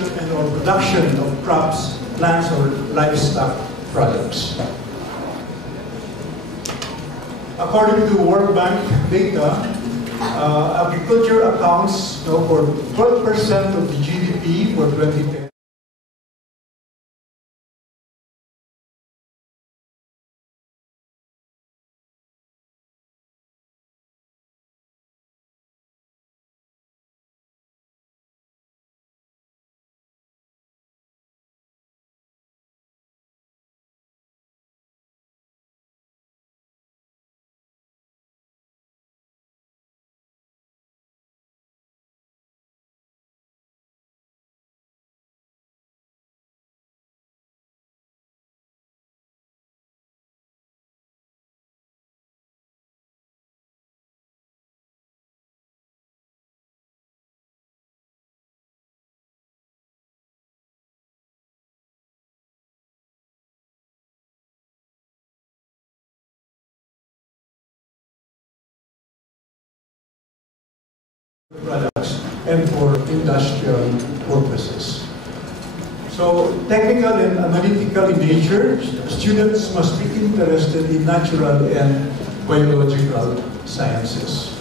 distribution and or production of crops, plants, or livestock products. According to World Bank data, agriculture accounts for 12% of the GDP for 2010. Products and for industrial purposes. So, technical and analytical in nature, students must be interested in natural and biological sciences.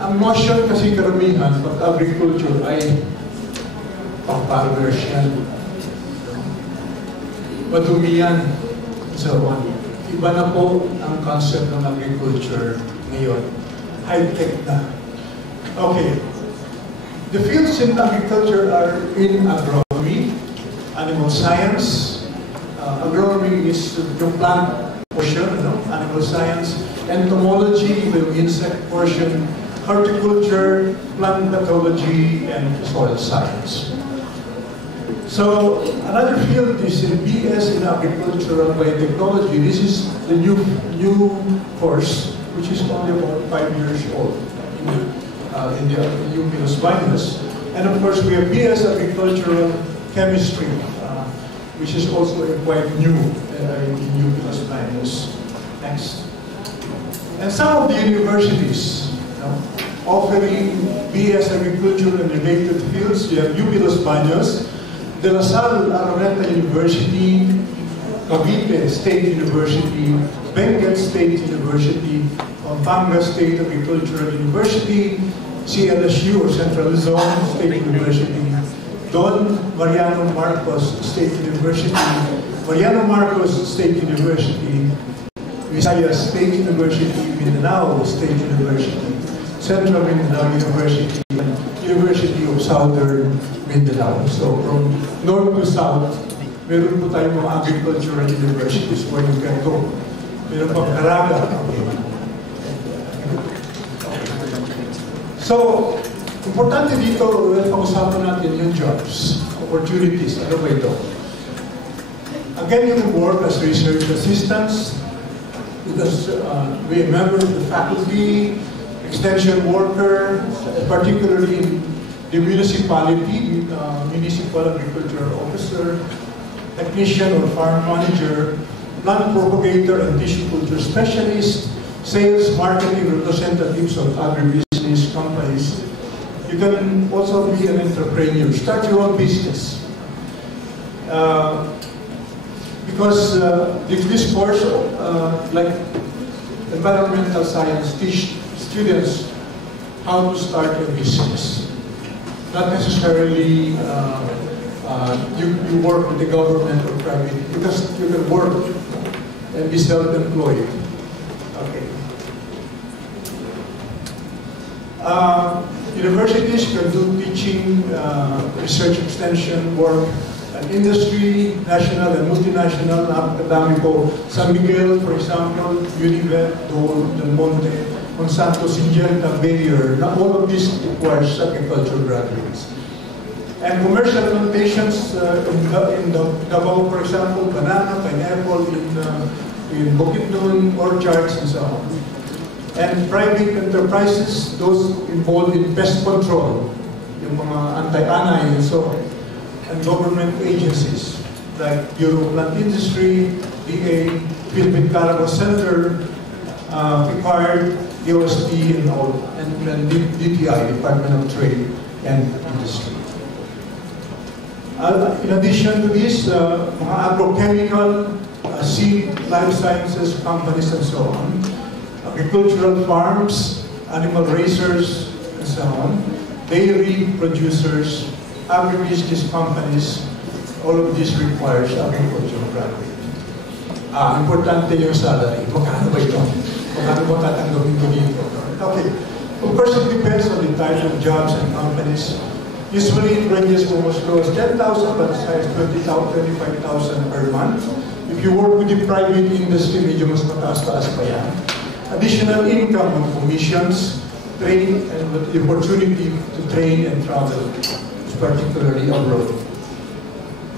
Ang notion kasi karamihan pag agriculture ay pang-farmers yan. Madumi yan. So, iba na po ang concept ng agriculture ngayon. High-tech na. Okay. The fields in agriculture are in agronomy, animal science. Agronomy is the plant portion, animal science. Entomology, the insect portion. Horticulture, plant pathology, and soil science. So, another field is in BS in agricultural biotechnology. This is the new course, which is only about 5 years old in the UP Los Baños. And of course, we have BS Agricultural Chemistry, which is also quite new in UP Los Baños. Next. And some of the universities offering BS Agriculture and related fields, we have UP Los Baños, De La Salle Araneta University, Cavite State University, Benguet State University, Pampanga State Agricultural University, CLSU or Central Zone State University, Don Mariano Marcos State University, Mariano Marcos State University, Visayas State University, Mindanao State University, Central Mindanao University, and University of Southern Mindanao. So from north to south, meron po tayong mga agricultural universities where you can go. Meron pang Caraga. So, importante dito, pag-usapan natin yung jobs, opportunities. Ano ba ito? Again, you can work as research assistants, because we are member of the faculty, extension worker, particularly in the municipality, municipal agricultural officer, technician or farm manager, plant propagator and tissue culture specialist, sales, marketing representatives of agribusiness companies. You can also be an entrepreneur, start your own business. Because this course, like environmental science, teach students how to start a business. Not necessarily you work with the government or private, because you can work and be self-employed. Okay. Universities can do teaching, research extension work, industry, national and multinational, academico, San Miguel, for example, Univet, Dole, Del Monte, Monsanto, Syngenta, Bayer. All of this requires agricultural graduates. And commercial plantations in Davao, for example, banana, pineapple, in Bukidnon, orchards, and so on. And private enterprises, those involved in pest control, yung mga anti-anay and so on. And government agencies like Bureau of Plant Industry, DA, Philippine Cargo Center, PICARD, DOST, and all, and DTI, Department of Trade, and industry. In addition to this, mga agrochemical, seed, life sciences companies and so on, agricultural farms, animal raisers and so on, dairy producers, agribusiness companies, all of this requires agricultural graduate. Importante yung salary. Magkano ba ito? Magkano ba tatanggapin ko dito? Okay. Of course, it depends on the type of jobs and companies. Usually, it ranges from as low as 10,000 but as high as 20,000, 25,000 per month. If you work with the private industry, medyo mas mataas-taas pa yan. Additional income on commissions, training, and the opportunity to train and travel, particularly abroad.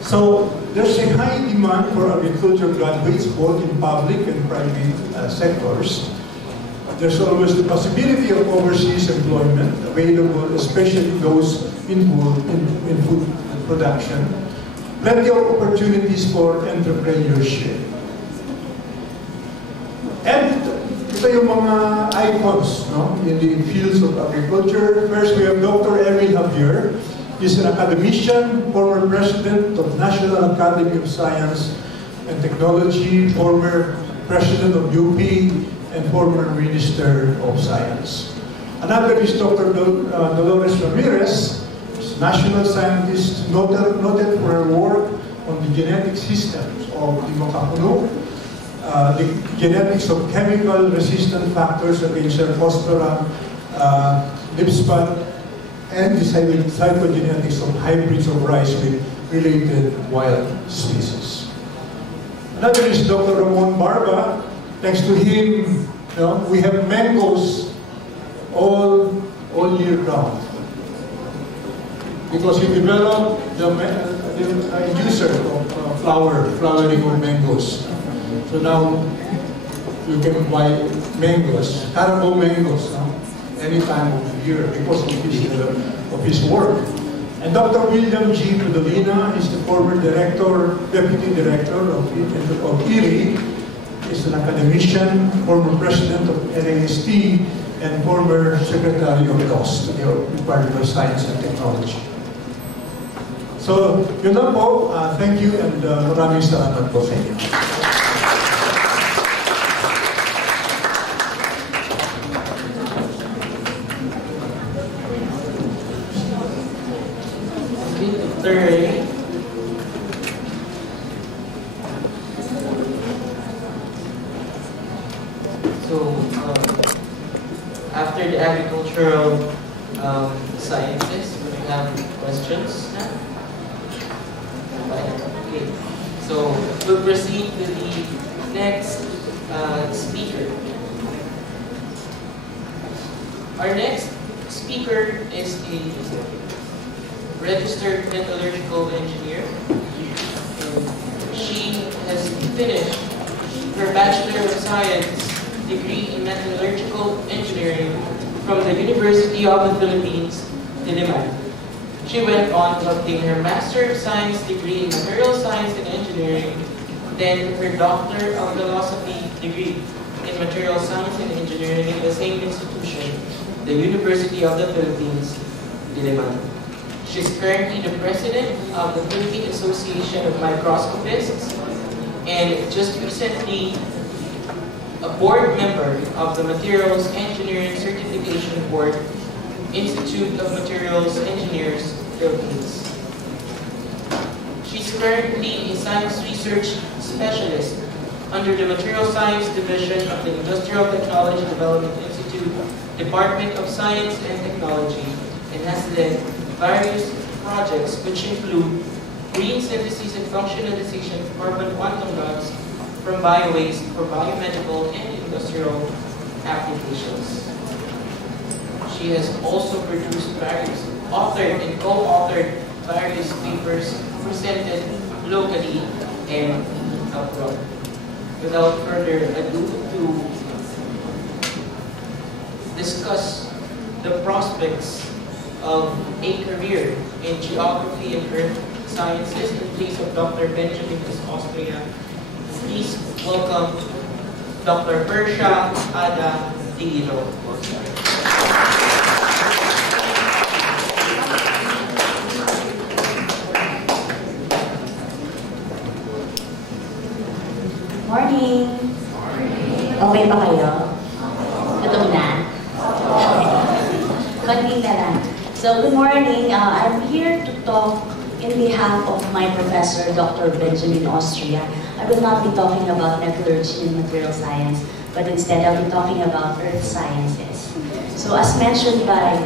So, there's a high demand for agriculture graduates, both in public and private sectors. There's always the possibility of overseas employment available, especially those involved in food production. Plenty of opportunities for entrepreneurship. And ito yung mga icons, no, in the fields of agriculture. First, we have Dr. Emil Javier. He's an academician, former president of National Academy of Science and Technology, former president of UP, and former Minister of Science. Another is Dr. Dolores Ramirez, national scientist noted for her work on the genetic systems of the makapuno, the genetics of chemical resistant factors against Cercospora, lipspat, and the cytogenetics of hybrids of rice with related wild species. Another is Dr. Ramon Barba. Thanks to him, we have mangoes all year round. Because he developed the inducer of flowering of mangoes. So now you can buy mangoes, carbo mangoes, any time of the year because of his work. And Dr. William G. Pudolina is the former deputy director of IRI. He's an academician, former president of NSTW, and former secretary of DOS, the Department of Science and Technology. So, yun lang po. Thank you and maraming salamat po sa inyo. After the agricultural sciences, we have questions now. Okay, so we'll proceed to the next speaker. Our next speaker is a registered metallurgical engineer. She has finished her Bachelor of Science degree in metallurgical engineering from the University of the Philippines, Diliman. She went on to obtain her Master of Science degree in Material Science and Engineering, then her Doctor of Philosophy degree in Material Science and Engineering in the same institution, the University of the Philippines, Diliman. She's currently the president of the Philippine Association of Microscopists and just recently a board member of the Materials Engineering Certification Board, Institute of Materials Engineers, Philippines. She's currently a science research specialist under the Material Science Division of the Industrial Technology Development Institute, Department of Science and Technology, and has led various projects which include green synthesis and functionalization of carbon quantum dots from biowaste for biomedical and industrial applications. She has also produced various, authored and co-authored various papers presented locally and abroad. Without further ado, to discuss the prospects of a career in geography and earth sciences in place of Dr. Benjamin S. Austria, please welcome Dr. Persha Ada Digilo. Okay ba kayo? Gutom na? Konti na lang. So, good morning. I'm here to talk in behalf of my professor, Dr. Benjamin Austria. I will not be talking about metallurgy and material science, but instead I'll be talking about earth sciences. So, as mentioned by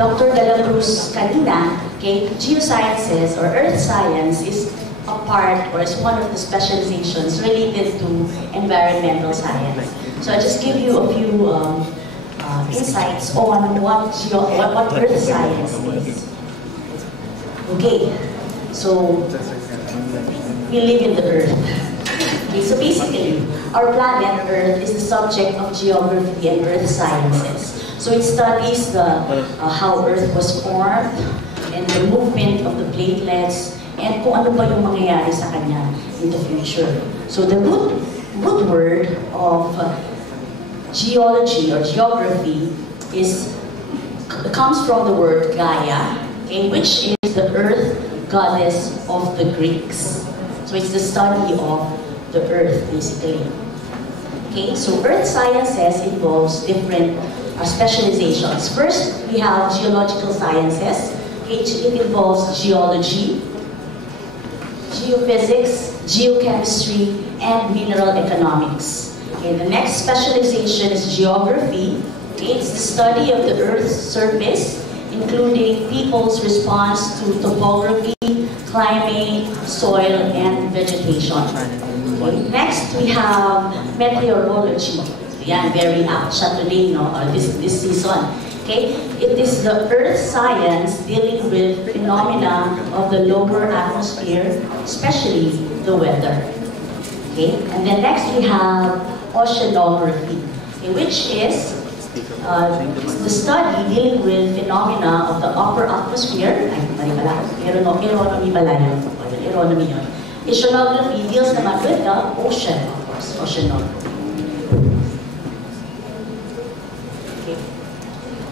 Dr. De La Cruz kanina, okay, geosciences or earth science is a part or is one of the specializations related to environmental science. So I'll just give you a few insights on what earth science is. Okay, so we live in the earth. Okay, so basically, our planet Earth is the subject of geography and earth sciences. So it studies how Earth was formed and the movement of the platelets and kung ano ba yung mangyayari sa kanya in the future. So the root word of geology or geography comes from the word Gaia, okay, which is the earth goddess of the Greeks. So it's the study of the earth, basically. Okay, so earth sciences involves different specializations. First, we have geological sciences. It involves geology, geophysics, geochemistry, and mineral economics. Okay, the next specialization is geography. Okay, it's the study of the Earth's surface, including people's response to topography, climate, soil, and vegetation. Okay, next, we have meteorology. Yan, very apt siya today, no? This season. Okay, it is the earth science dealing with phenomena of the lower atmosphere, especially the weather. Okay, and then next we have oceanography, okay, which is the study dealing with phenomena of the upper atmosphere. Ay, mali pala. Aeronomy pala yun. Aeronomy yun. Oceanography deals naman with the ocean, of course. Oceanography.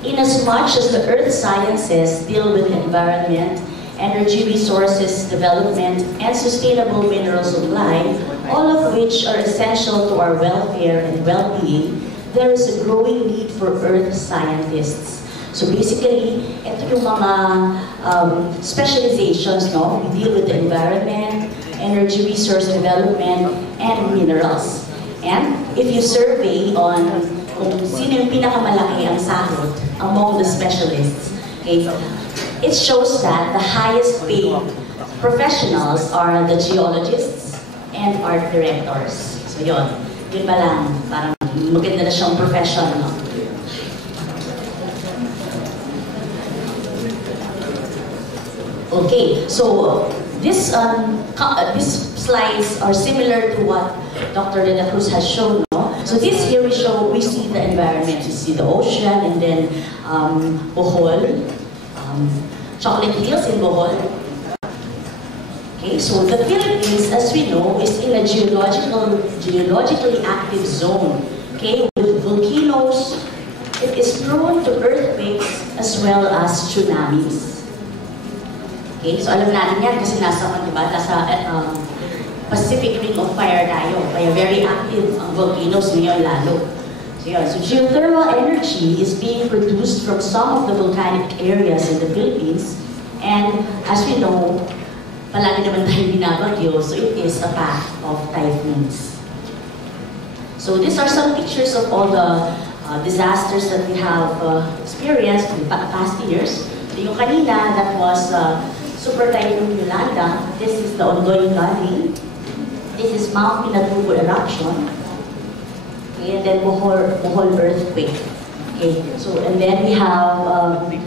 Inasmuch as the earth sciences deal with environment, energy resources development, and sustainable mineral supply, all of which are essential to our welfare and well-being, there is a growing need for earth scientists. So basically, ito yung mga specializations, no? We deal with the environment, energy resource development, and minerals. And if you survey on kung sino yung pinakamalaki ang sahod among the specialists, okay, it shows that the highest paid professionals are the geologists and art directors. So yun ba lang, parang maganda na siyang profession, no? Okay, so these slides are similar to what Dr. De La Cruz has shown, no? So this here we see the environment. You see the ocean and then Bohol, chocolate hills in Bohol. Okay, so the Philippines, as we know, is in a geologically active zone. Okay, with volcanoes, it is prone to earthquakes as well as tsunamis. Okay, so alam natin yan kasi nasa Pacific Ring of Fire tayo. Kaya very active ang volcanoes ngayon lalo. So, yun. So geothermal energy is being produced from some of the volcanic areas in the Philippines. And as we know, palagi naman tayo binabagyo, so it is a path of typhoons. So these are some pictures of all the disasters that we have experienced in the past years. So yung kanina, that was Super Typhoon Yolanda. This is the ongoing flooding. This is Mount Pinatubo eruption. Okay, and then Bohol earthquake. Okay, so and then we have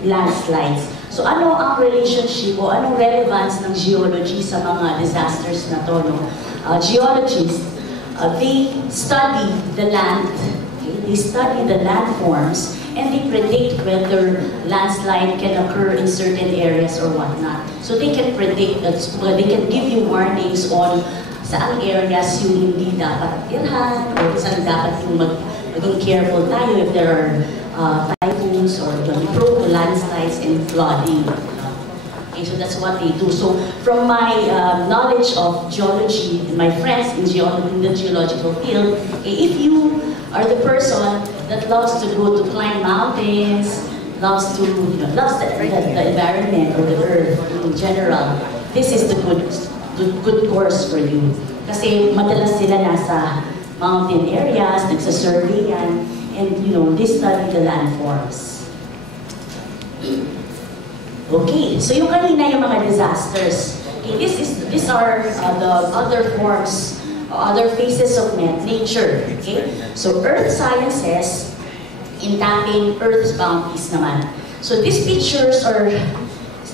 landslides. So ano ang relationship o anong relevance ng geology sa mga disasters na to, no? Geologists, they study the land. Okay? They study the landforms and they predict whether landslide can occur in certain areas or whatnot. So they can predict that, they can give you warnings on saan areas yung hindi dapat irhan o saan dapat yung maging careful tayo if there are typhoons or prone to landslides and flooding. Okay, so that's what they do. So from my knowledge of geology and my friends in the geological field, okay, if you are the person that loves to go to climb mountains, loves to, loves the environment or the earth in general, this is the good course for you. Kasi madalas sila nasa mountain areas, nagsasurvey yan, and they study the landforms. Okay, so yung kanina yung mga disasters. Okay, these are the other forms, other phases of nature. Okay, so earth sciences in tapping Earth's bounties naman. So these pictures are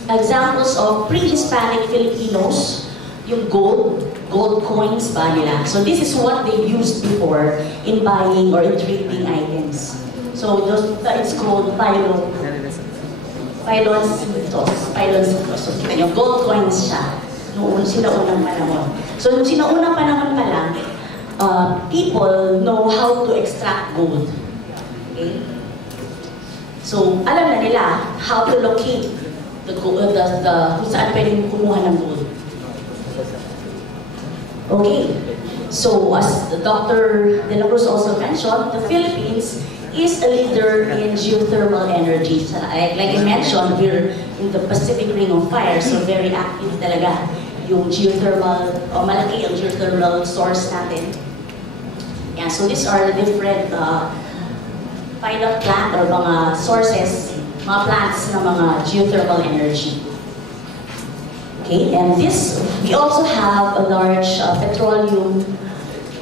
examples of pre-Hispanic Filipinos, yung gold coins ba nila. So this is what they used before in buying or in trading items. So it's called Piloncitos. So yung gold coins siya noong sinaunang panahon. So nung sinaunang panahon pa lang, people know how to extract gold. Okay? So alam na nila how to locate kung saan pwedeng kumuha ng gold. Okay, so as Dr. De La Cruz also mentioned, the Philippines is a leader in geothermal energy. So, like I mentioned, we're in the Pacific Ring of Fire, so very active talaga yung geothermal, malaki ang geothermal source natin. Yeah, so these are the different pilot plant or mga sources, mga plants ng mga geothermal energy. Okay, and we also have a large petroleum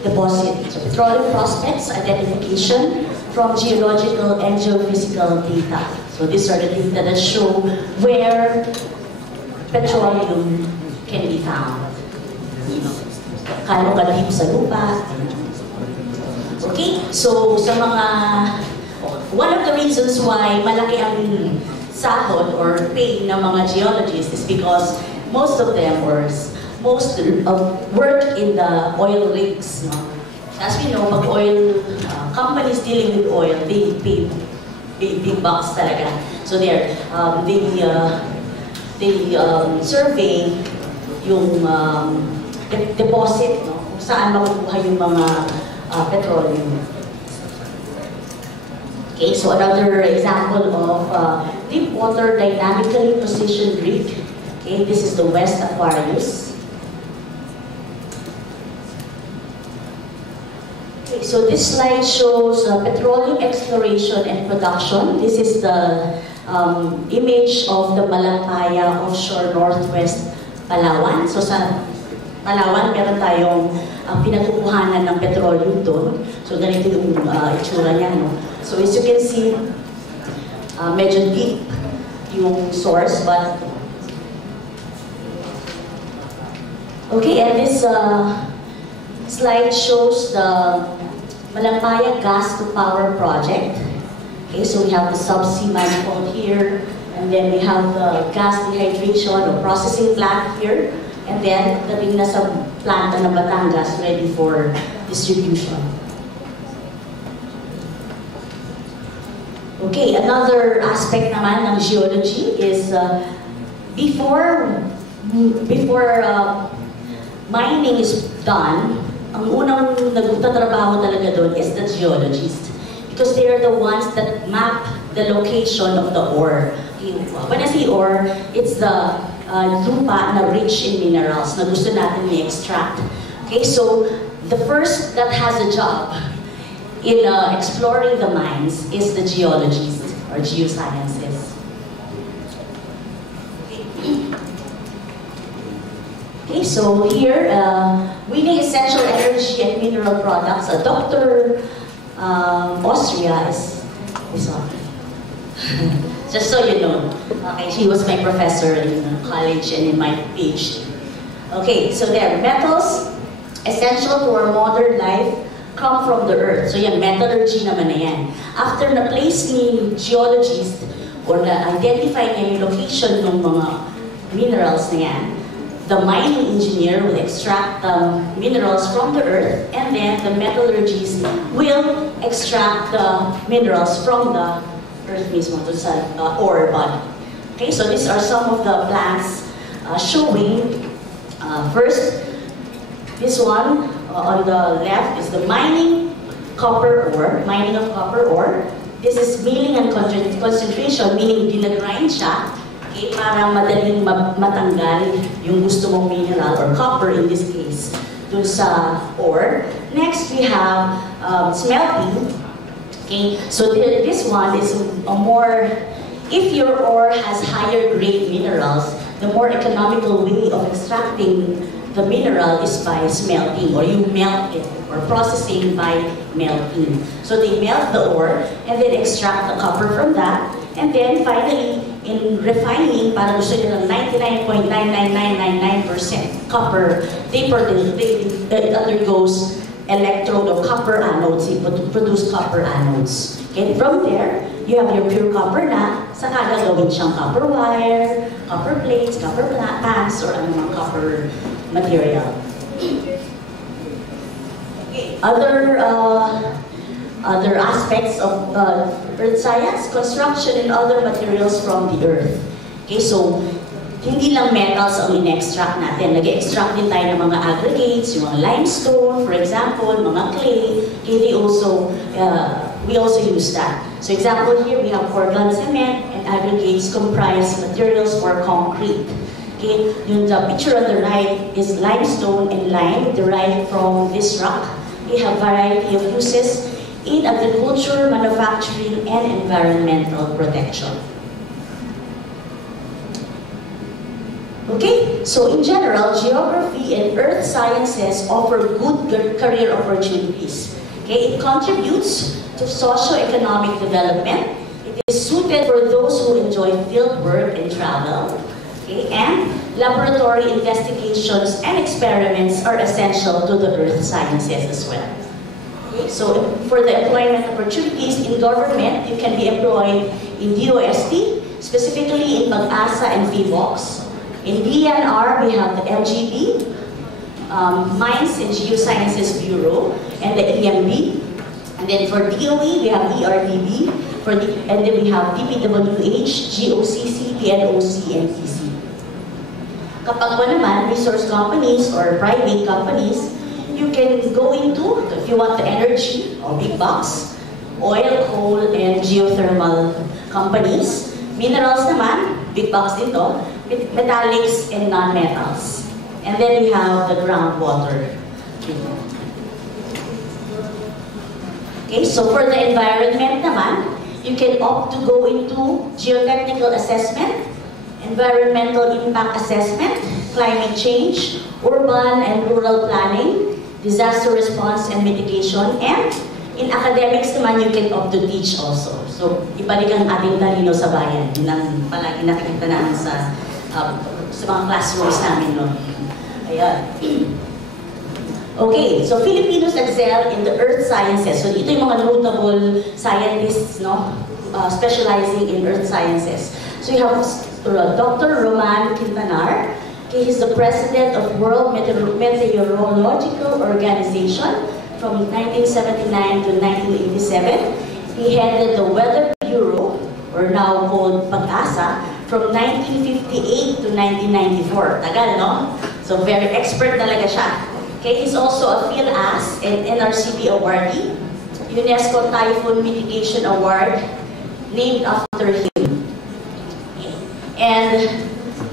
deposit. So petroleum prospects identification from geological and geophysical data. So these are the data that show where petroleum can be found. Kano ka deep sa lupa. Okay, so sa mga, one of the reasons why malaki ang sahod or pay ng mga geologists is because most of them work in the oil rigs. No? As we know, pag oil companies dealing with oil, they pay big bucks talaga. So they survey yung deposit, no? Kung saan makukuha yung mga petroleum. Okay, so another example of deep water dynamically positioned rig. Okay, this is the West Aquarius. Okay, so this slide shows petroleum exploration and production. This is the image of the Malampaya offshore northwest Palawan. So sa Palawan, meron tayong pinagkukuhanan ng petroleum doon. So ganito yung itsura niya. No? So as you can see, medyo deep yung source, but okay, and this slide shows the Malampaya Gas to Power project. Okay, so we have the subsea manifold here, and then we have the gas dehydration or processing plant here, and then dating na sa planta ng Batangas ready for distribution. Okay, another aspect naman ng geology is before mining is done, ang unang nagtatrabaho talaga doon is the geologist. Because they are the ones that map the location of the ore. When I say ore, it's the lupa na rich in minerals na gusto natin i-extract. Okay, so the first that has a job in exploring the mines is the geologist or geosciences. Okay, so here, winning essential energy and mineral products. Dr. Austria is on. Just so you know, okay, she was my professor in college and in my PhD. Okay, so there, metals essential to our modern life come from the earth. So yan, metallurgy naman na yan. After na-place ni geologist or na-identify niya yung location ng mga minerals na yan, the mining engineer will extract the minerals from the earth, and then the metallurgist will extract the minerals from the earth mismo, to sa ore body. Okay, so these are some of the plans showing. First, this one on the left is the mining copper ore, mining of copper ore. This is milling and concentration, meaning dinagrind siya, okay, para madaling matanggal yung gusto mong mineral or copper in this case dun sa ore. Next, we have smelting. Okay, so this one is a more, if your ore has higher grade minerals, the more economical way of extracting the mineral is by smelting, or you melt it, or processing by melting. So they melt the ore and then extract the copper from that, and then finally in refining, para gusto nila ng 99.99999% copper, it undergoes electrode of copper anodes, to produce copper anodes. And from there, you have your pure copper na, saka gagawin siyang copper wire, copper plates, copper pans, or anumang copper material. Okay. Other aspects of earth science, construction and other materials from the earth. Okay, so hindi lang metals ang in-extract natin. Nag-extract din tayo ng mga aggregates, yung mga limestone, for example, mga clay. Okay, we also use that. So example here, we have Portland cement, and aggregates comprise materials for concrete. Okay, the picture on the right is limestone and lime derived from this rock. We have variety of uses in agriculture, manufacturing, and environmental protection. Okay, so in general, geography and earth sciences offer good career opportunities. Okay, it contributes to socio-economic development. It is suited for those who enjoy field work and travel. Okay, and laboratory investigations and experiments are essential to the earth sciences as well. Okay, so for the employment opportunities in government, you can be employed in DOST, specifically in Pag-asa and VBOX. In DNR, we have the MGB, Mines and Geosciences Bureau, and the EMB. And then for DOE, we have ERDB, and then we have DPWH, GOCC, PNOC, and TC. Kapag po naman, resource companies or private companies, you can go into, if you want the energy or big box, oil, coal, and geothermal companies. Minerals naman, big box din to, metallics and non-metals. And then we have the groundwater. Okay, so for the environment naman, you can opt to go into geotechnical assessment, environmental impact assessment, climate change, urban and rural planning, disaster response and mitigation, and in academics naman, you can opt to teach also. So, ibalik ang ating talino sa bayan. Yun ang palagi nakikita namin sa mga classrooms namin. No? Ayan. Okay, so Filipinos excel in the earth sciences. So, ito yung mga notable scientists, no? Specializing in earth sciences. So, you have Dr. Roman Quintanar. He is the president of World Meteorological Organization from 1979 to 1987. He headed the Weather Bureau, or now called Pag-asa, from 1958 to 1994. Tagal, no? So very expert talaga siya. Okay, he's also a PhilAS and NRCP awardee, UNESCO Typhoon Mitigation Award, named after him. And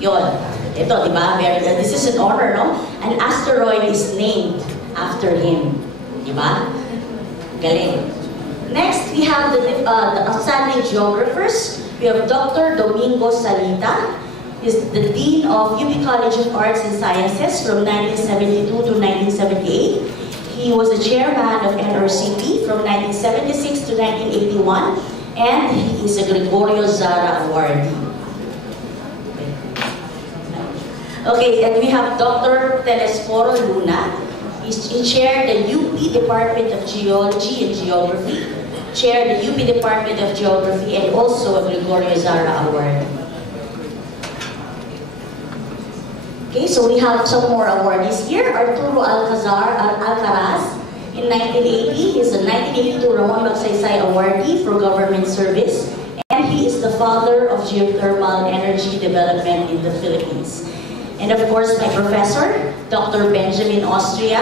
yun, ito, di ba? This is an honor, no? An asteroid is named after him. Di ba? Galing. Next, we have the outstanding geographers. We have Dr. Domingo Salita. He's the Dean of UP College of Arts and Sciences from 1972 to 1978. He was the chairman of NRCP from 1976 to 1981. And he is a Gregorio Zara awardee. Okay, and we have Dr. Telesforo Luna. He chaired the UP Department of Geology and Geography, chaired the UP Department of Geography, and also a Gregorio Zara Award. Okay, so we have some more awardees here. Arturo Alcaraz. In 1980, he is a 1982 Ramon Magsaysay Awardee for Government Service, and and he is the father of geothermal energy development in the Philippines. And of course, my professor, Dr. Benjamin Austria.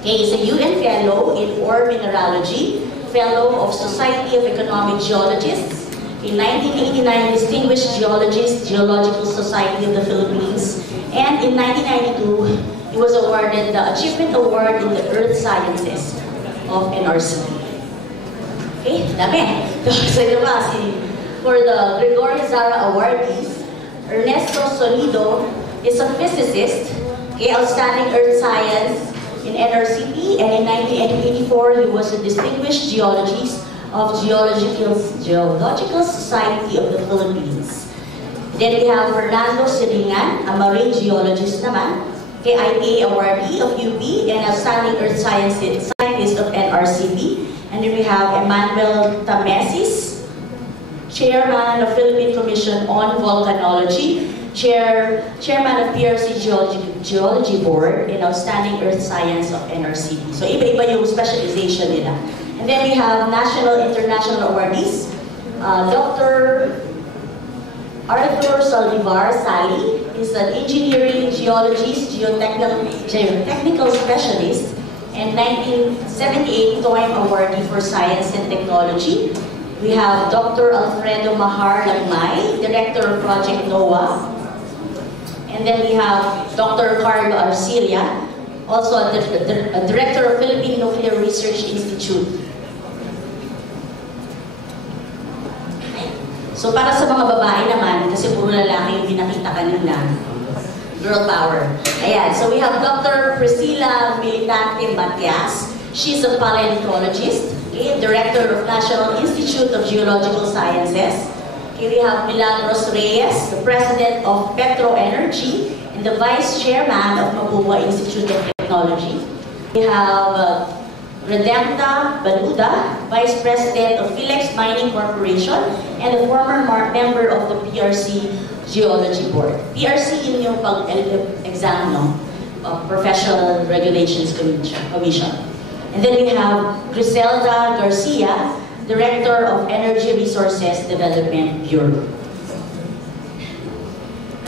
He is a UN Fellow in Ore Mineralogy, Fellow of Society of Economic Geologists, in 1989 Distinguished Geologist, Geological Society of the Philippines, and in 1992, he was awarded the Achievement Award in the Earth Sciences of NRC. Okay, dami. So diba, for the Gregorio Zara awardees, Ernesto Solido is a physicist, okay, outstanding Earth Science in NRCP, and in 1984, he was a Distinguished Geologist of Geological Society of the Philippines. Then we have Fernando Siringan, a marine geologist naman, IPA awardee of UP and outstanding earth scientist of NRCP. And then we have Emmanuel Tamesis, chairman of Philippine Commission on Volcanology, chairman of PRC Geology Board, and outstanding earth science of NRCP. So iba-iba yung specialization nila. And then we have national, international awardees. Dr. Arthur Saldivar Sali is an engineering, geologist, geotechnical specialist, and 1978 TOIM awardee for science and technology. We have Dr. Alfredo Mahar Lagmay, director of Project NOAA. And then we have Dr. Carlo Arcilia, also a director of Philippine Nuclear Research Institute. So para sa mga babae naman, kasi puro lalaki yung pinakita kanina, girl power. Ayan, so we have Dr. Priscilla Militante Matias. She's a paleontologist, okay, director of National Institute of Geological Sciences. Okay, we have Milagros Reyes, the president of Petro Energy and the vice chairman of Mapua Institute of Technology. We have Redempta Baluda, Vice President of Philex Mining Corporation and a former member of the PRC Geology Board. PRC yun yung pag-exam, no? Professional Regulations Commission. And then we have Griselda Garcia, Director of Energy Resources Development Bureau.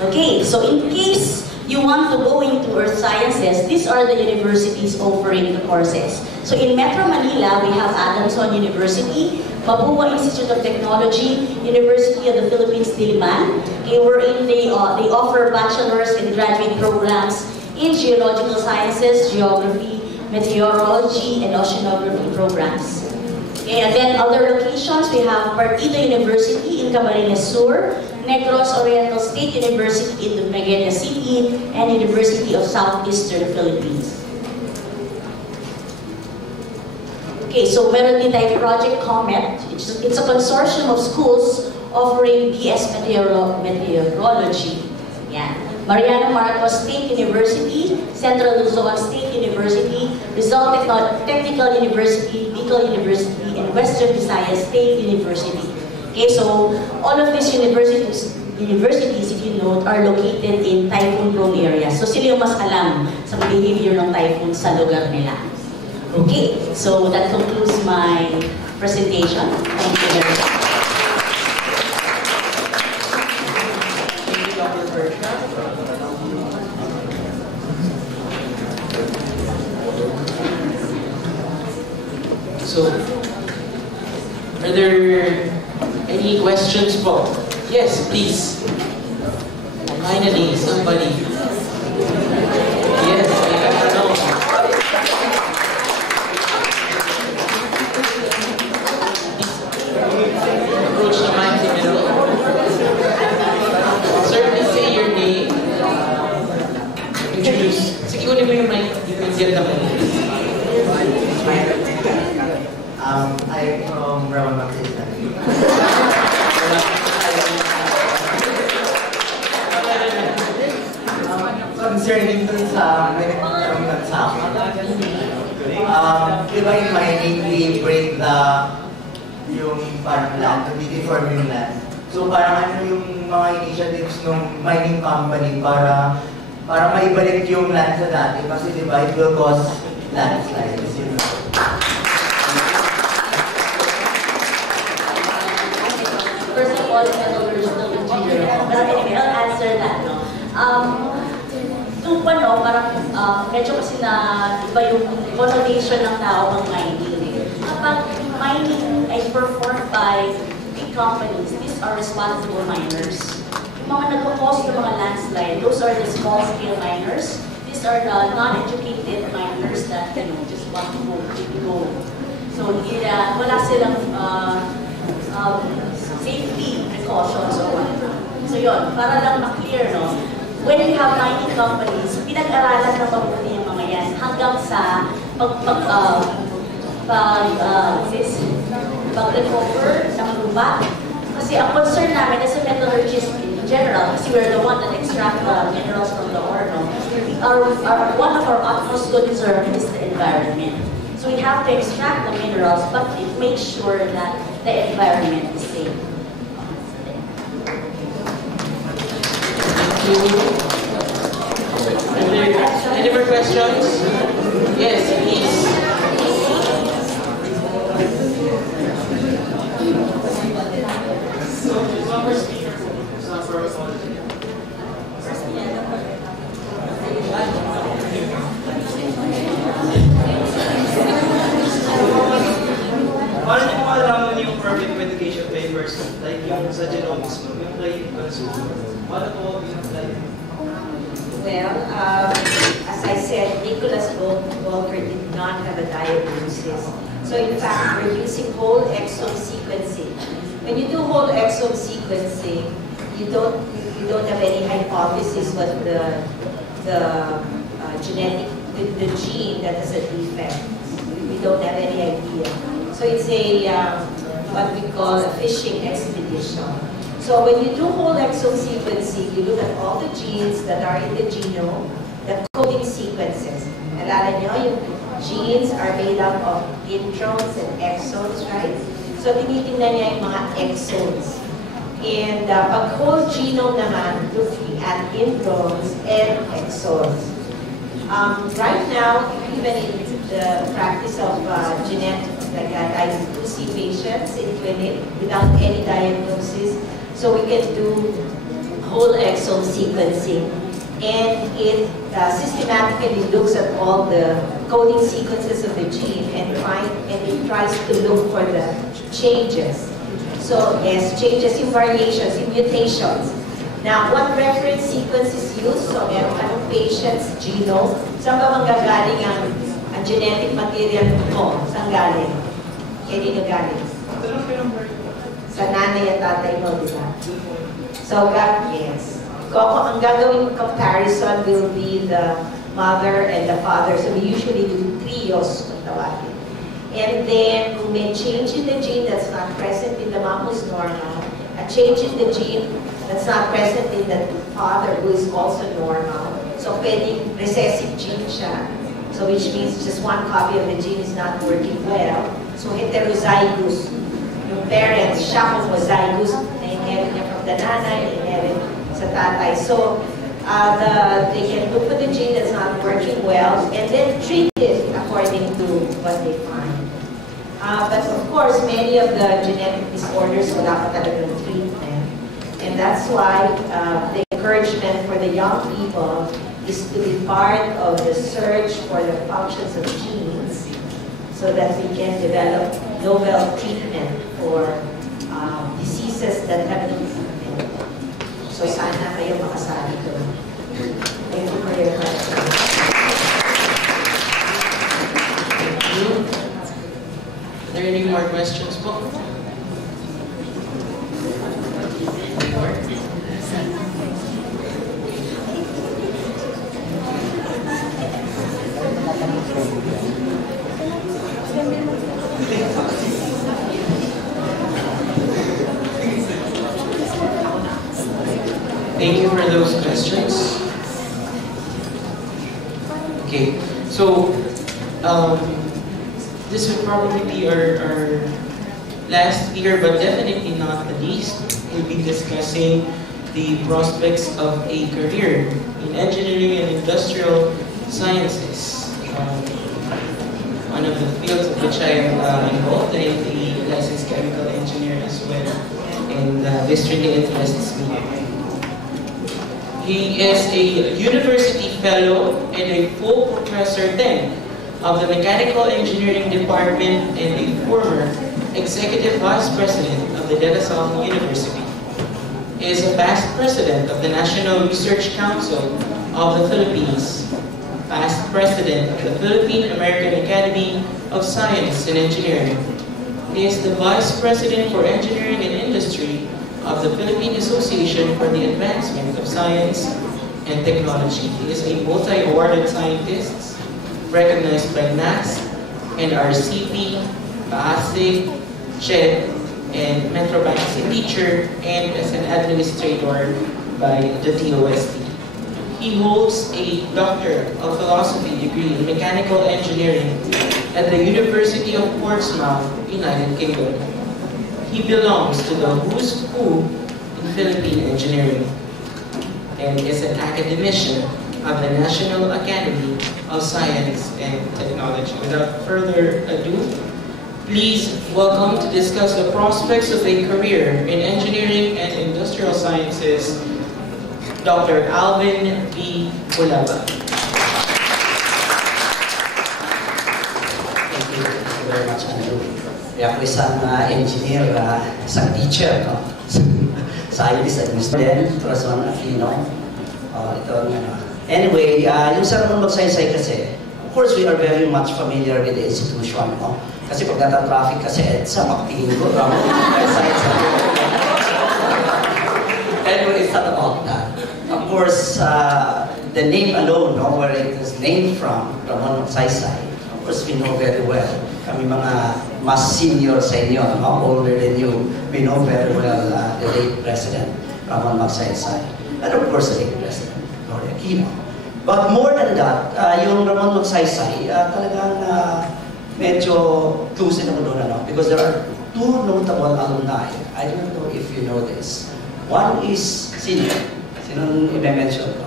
Okay, so in case you want to go into earth sciences, these are the universities offering the courses. So in Metro Manila, we have Adamson University, Mapua Institute of Technology, University of the Philippines, Diliman, wherein they offer bachelor's and graduate programs in geological sciences, geography, meteorology, and oceanography programs. Okay, and then other locations, we have Partido University in Camarines Sur, Negros Oriental State University in Dumaguete City, and University of Southeastern Philippines. Okay, so meron din tayong Project Comet. It's a consortium of schools offering BS Meteorology. Yan. Mariano Marcos State University, Central Luzon State University, Rizal Technical University, Bicol University, and Western Visayas State University. Okay, so all of these universities, if you note, are located in typhoon-prone areas. So sila yung mas alam sa behavior ng typhoon sa lugar nila. Okay, so that concludes my presentation. Thank you very much. Thank you, Dr. Bertrand. So, are there any questions po? Yes, please. Finally, somebody. Yes, I know. Approach the mic in the middle. Sir, please say your name. Introduce. Sige, kunin mo yung mic. Yung Geothermal. I'm from Raman Pakistan. Concerning dun sa nagkaroon ng sama, di ba in mining, we break yung parang land, we-deform yung land. So parang ano yung mga initiatives ng mining company para maibalik yung land sa dati kasi di ba it will cause landslides. First all metallurgical engineer ako. Pero anyway, I'll answer that, no? Nung parang medyo kasi na iba yung connotation ng tao ng mining. Kapag mining ay performed by big companies, these are responsible miners. Yung mga nagpo-cause ng mga landslide, those are the small-scale miners. These are the non-educated miners that, just want to go. So, wala silang safety precautions or whatnot. So, yun, para lang ma-clear, no? When you have mining companies, pinag-aralan na mabuti yung mga yan hanggang sa pag-recover ng lupa. Kasi ang concern namin as a metallurgist in general, kasi we're the one that extract the minerals from the ore, no? One of our utmost concern is the environment. So we have to extract the minerals, but make sure that the environment is safe. Any more questions? Yes, please. Paano niyo malalaman yung perfect mitigation papers like yung sa genomics mo, yung play consumer? Paano po in-apply? Well, as I said, Nicholas Walker did not have a diagnosis. So in fact, we're using whole exome sequencing. When you do whole exome sequencing, you don't have any hypothesis what the gene that has a defect. We don't have any idea. So it's a what we call a fishing expedition. So when you do whole exome sequencing, you look at all the genes that are in the genome, the coding sequences. Alala nyo, yung genes are made up of introns and exons, right? So tinitingnan niya yung mga exons. And pag whole genome naman, looking at introns and exons. Right now, even in the practice of genetics, like that, I do see patients in clinic without any diagnosis. So we can do whole exome sequencing. And it systematically looks at all the coding sequences of the gene and it tries to look for the changes. So yes, changes in variations, in mutations. Now, what reference sequence is used? So meron ka ng patient's genome. Saan ba manggagaling ang genetic material mo? Saan galing? Kanino galing? Sa nanay at tatay mo, di ba? So, yes. Ang gagawing comparison will be the mother and the father. So, we usually do trios kung tawagin. And then, kung may change in the gene that's not present in the mom who's normal, a change in the gene that's not present in the father who is also normal. So, pwedeng recessive gene siya. So, which means just one copy of the gene is not working well. So, heterozygous. Yung parents, siya homozygous, na-inherit niya from the nanay, na-inherit sa tatay. So, they can look for the gene that's not working well and then treat it according to what they find. But of course, many of the genetic disorders wala pa talagang treatment. And that's why the encouragement for the young people is to be part of the search for the functions of genes so that we can develop novel treatment for diseases that have no treatment. So sana kayo makasali doon. Thank you for your question. Are there any more questions po? Thank you for those questions. Okay, so this will probably be our last year, but definitely not the least. We'll be discussing the prospects of a career in engineering and industrial sciences. One of the fields of which I am involved in, the licensed chemical engineer as well. and this really interests me. He is a university fellow and a full professor then of the Mechanical Engineering Department and a former Executive Vice President of the De La Salle University. He is a past President of the National Research Council of the Philippines, past President of the Philippine American Academy of Science and Engineering. He is the Vice President for Engineering and Industry of the Philippine Association for the Advancement of Science and Technology. He is a multi-awarded scientist recognized by NAS, NRCP, Pasay, JED, and Metro Bank as a teacher and as an administrator by the TOST. He holds a Doctor of Philosophy degree in Mechanical Engineering at the University of Portsmouth, United Kingdom. He belongs to the who's who in Philippine engineering and is an academician of the National Academy of Science and Technology. Without further ado, please welcome to discuss the prospects of a career in engineering and industrial sciences, Dr. Alvin B. Ulaba. Thank you very much, Andrew. Kaya ako isang engineer, isang teacher, no? Scientist at student, plus one Aquino. Anyway, yung sa Ramon Magsaysay kasi, of course, we are very much familiar with the institution, no? Kasi pag nata-traffic kasi EDSA, makitingin ko, Ramon Magsaysay. Anyway, it's not about that. Of course, the name alone, no, where it is named from, Ramon Magsaysay, of course, we know very well. Kami mga mas senior sa inyo, no? Older than you, we know very well the late President, Ramon Magsaysay. And of course, the late President, Gloria Aquino. But more than that, yung Ramon Magsaysay, talagang medyo close din ako doon, ano? Because there are two notable alumni. I don't know if you know this. One is, sinong i-mention ko?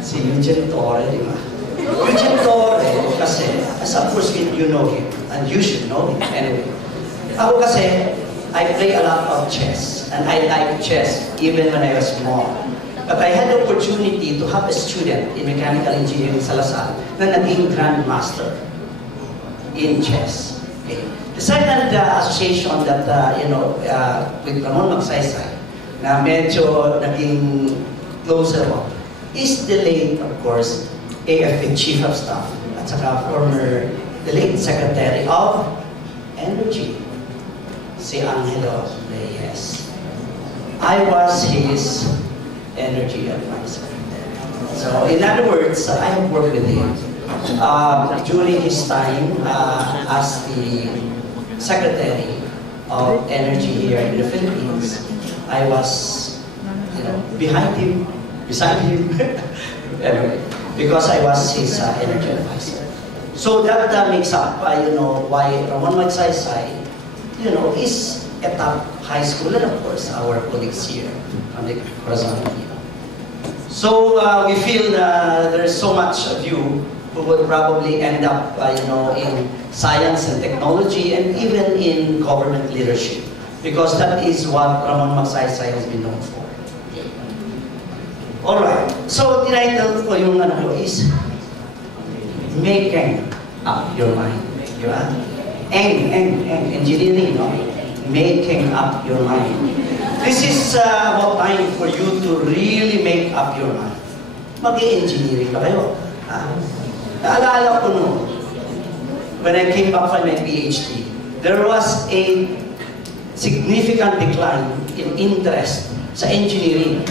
Si Eugene Torre, di ba? Eugene Torre, kasi, as of course you know him, and you should know him anyway. Ako kasi, I play a lot of chess, and I like chess even when I was small. But I had the opportunity to have a student in mechanical engineering sa Lasal na naging grandmaster in chess. Okay. The second association that, with Ramon Magsaysay, na medyo naging closer mo, is the late, of course, AFP Chief of Staff, at saka the late Secretary of Energy, si Angelo Reyes. I was his energy advisor. So, in other words, I have worked with him. During his time as the Secretary of Energy here in the Philippines, I was, behind him, beside him, anyway, because I was his energy advisor. So that makes up, why Ramon Magsaysay, is a top high school, and of course, our colleagues here from the Corazon. So we feel that there's so much of you who would probably end up, in science and technology, and even in government leadership, because that is what Ramon Magsaysay has been known for. All right. So tinitle ko yung is making up your mind. Di ba? Engineering, no? Making up your mind. This is about time for you to really make up your mind. Mag-engineering ba kayo? Naalala ko noon, when I came back from my PhD, there was a significant decline in interest sa engineering.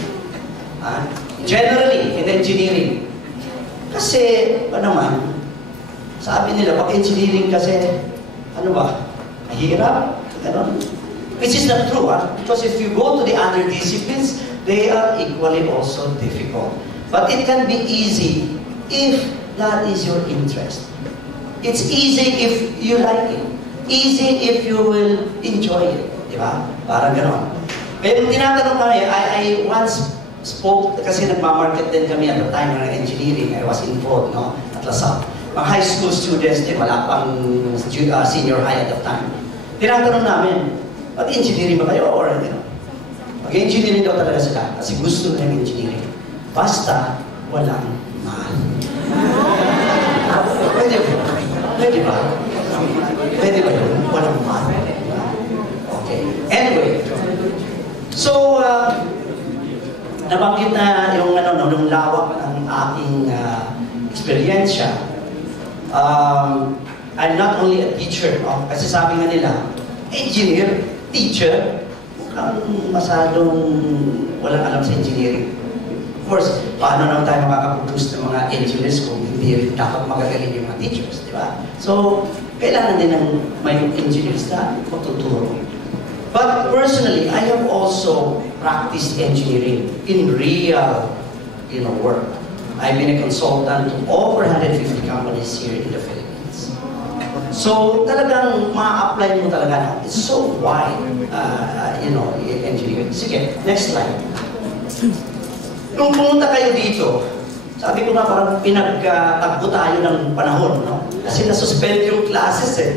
Generally, in engineering. Kasi, sabi nila, pag engineering kasi, mahirap, which is not true, because if you go to the other disciplines, they are equally also difficult. But it can be easy if that is your interest. It's easy if you like it. Easy if you will enjoy it. Di ba? Parang gano'n. Pero tinatanong kami, I once spoke, kasi nagmamarket din kami at the time ng engineering, I was involved, no? At Lasal. Mga high school students din, wala pang senior high at the time. Tinatanong namin, mag-engineering ba kayo? Or, Mag-engineering daw talaga sila kasi gusto nila yung engineering. Basta walang mahal. Pwede ba? Pwede ba? Pwede ba yun? Walang mahal. Okay. Anyway. So, nabanggit na yung yung lawak ng aking eksperyensya. I'm not only a teacher, no? Kasi sabi nga nila, engineer, teacher, mukhang masadong walang alam sa engineering. Of course, paano naman tayo makakaproduce ng mga engineers kung hindi dapat magagaling yung mga teachers, di ba? So, kailangan din ng may engineers na matuturo. But personally, I have also practiced engineering in real, work. I've been a consultant to over 150 companies here in the Philippines. So, talagang ma-apply mo talaga. It's so wide, engineering. Sige, next slide. Nung pumunta kayo dito, sabi ko nga parang pinagtagpo tayo ng panahon, no? Kasi nasuspend yung classes eh.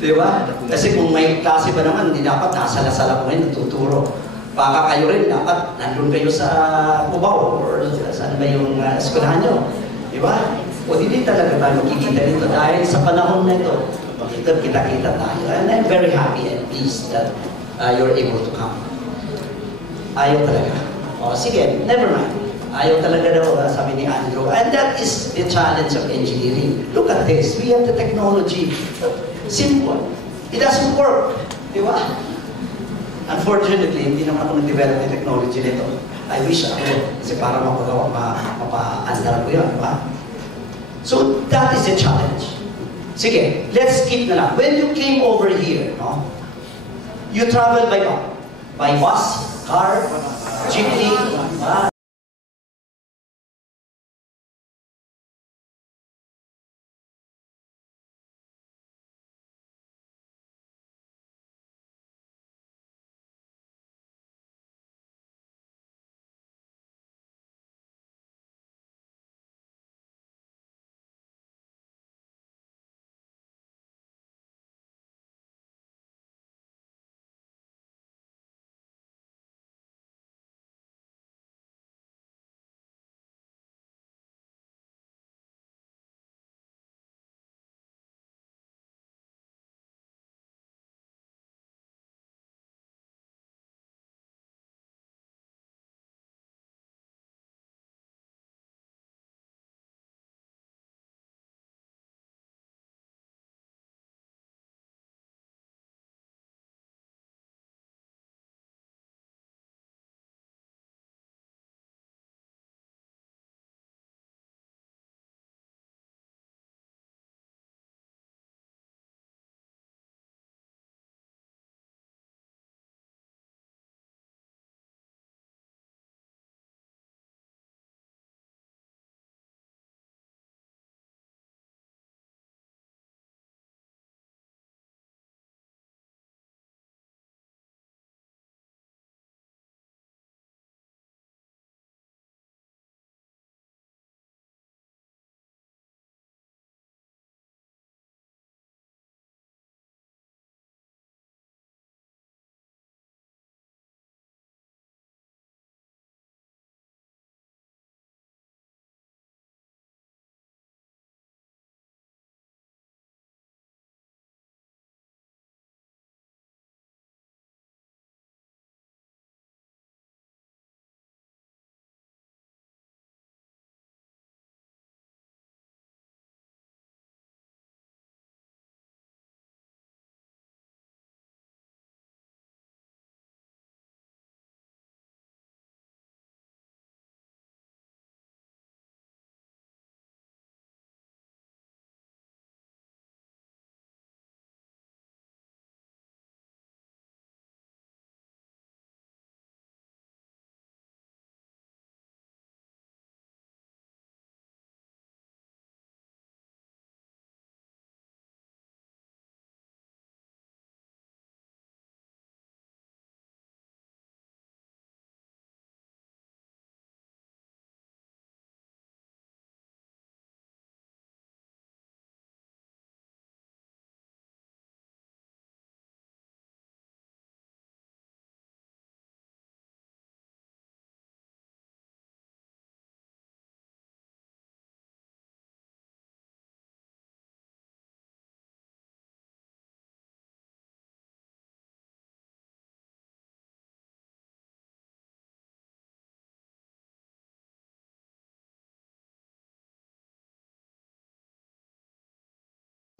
Di ba? Kasi kung may klase pa naman, hindi dapat nasala-sala ko ngayon, natuturo. Baka kayo rin, dapat nandun kayo sa Cubao or saan ba yung eskwelahan nyo. Di ba? O hindi talaga tayo makikita dito dahil sa panahon na ito, kita-kita tayo. And I'm very happy and pleased that you're able to come. Ayaw talaga. O sige, never mind. Ayaw talaga daw, sabi ni Andrew. And that is the challenge of engineering. Look at this. We have the technology. Simple. It doesn't work. Di ba? Unfortunately, hindi naman ako nag-develop ng technology nito. I wish ako kasi para mapagawa, mapa-andar ko yun. Di ba? So, that is the challenge. Sige, let's skip na lang. When you came over here, no? You traveled by what? By bus, car, jeepney,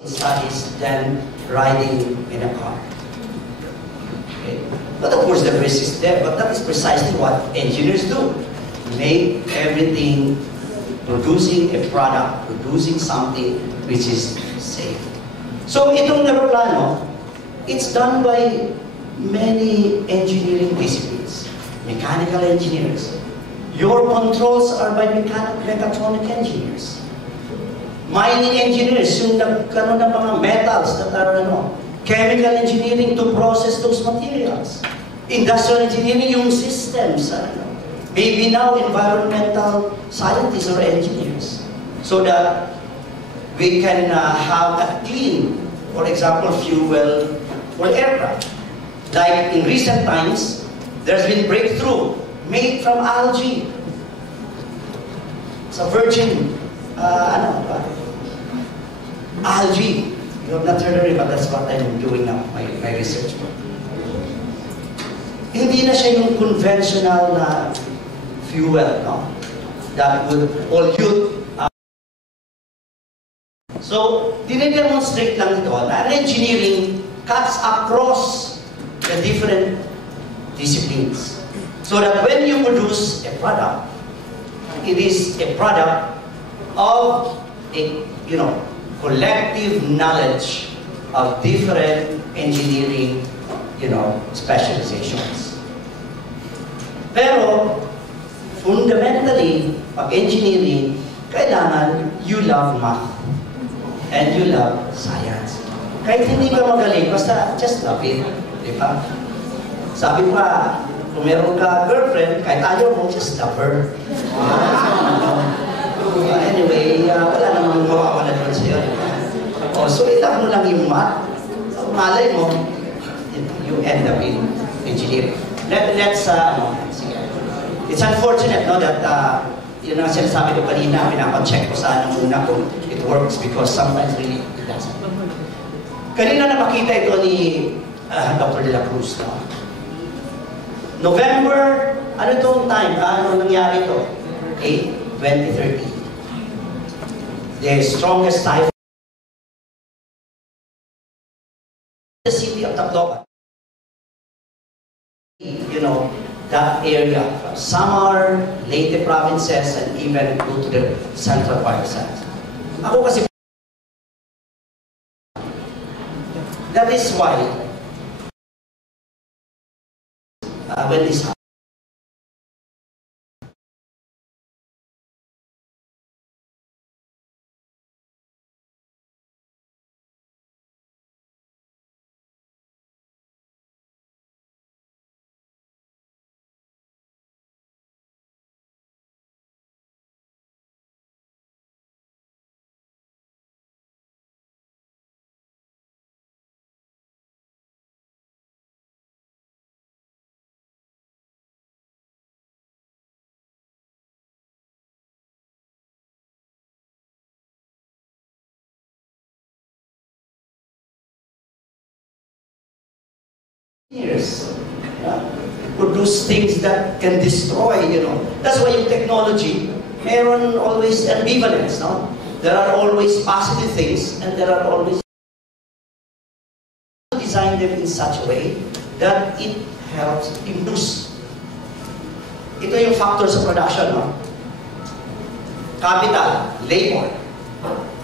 studies than riding in a car. Okay? But of course the risk is there, but that is precisely what engineers do. Make everything, producing a product, producing something which is safe. So itong aeroplano, it's done by many engineering disciplines. Mechanical engineers. Your controls are by mechatronic engineers. Mining engineers, yung nagkaroon ng mga metals that are chemical engineering to process those materials. Industrial engineering, yung systems. Maybe now environmental scientists or engineers. So that we can have a clean, for example, fuel for aircraft. Like in recent times, there's been breakthrough made from algae. It's a virgin, algae. You have not heard of it, but that's what I'm doing now, my research. Hindi na siya yung conventional na fuel, no? That would pollute. So, dine-demonstrate lang ito na engineering cuts across the different disciplines. So that when you produce a product, it is a product of a, collective knowledge of different engineering, specializations. Pero, fundamentally, pag engineering, kailangan you love math and you love science. Kahit hindi ka magaling, basta just love it. Di ba? Sabi pa, kung meron ka girlfriend, kahit ayaw mo, just love her. Anyway, wala namang mawawala doon sa'yo. So, ilove mo lang yung math. Malay mo, you end up in engineering. It's unfortunate, no, that, yun ang sinasabi ko kanina, pinapacheck ko sana muna kung it works because sometimes really it doesn't. Kanina napakita ito ni Dr. De La Cruz, no? November, ano itong time? Ano nangyari ito? 8, 2013. The strongest typhoon in the city of Tacloban. That area, from Samar, Leyte provinces, and even go to the central part of San. Ako kasi, that is why, when this happened, years, produce things that can destroy, That's why in technology, meron always ambivalence, no? There are always positive things, and there are always design them in such a way that it helps improve. Ito yung factors of production, no? Capital, labor,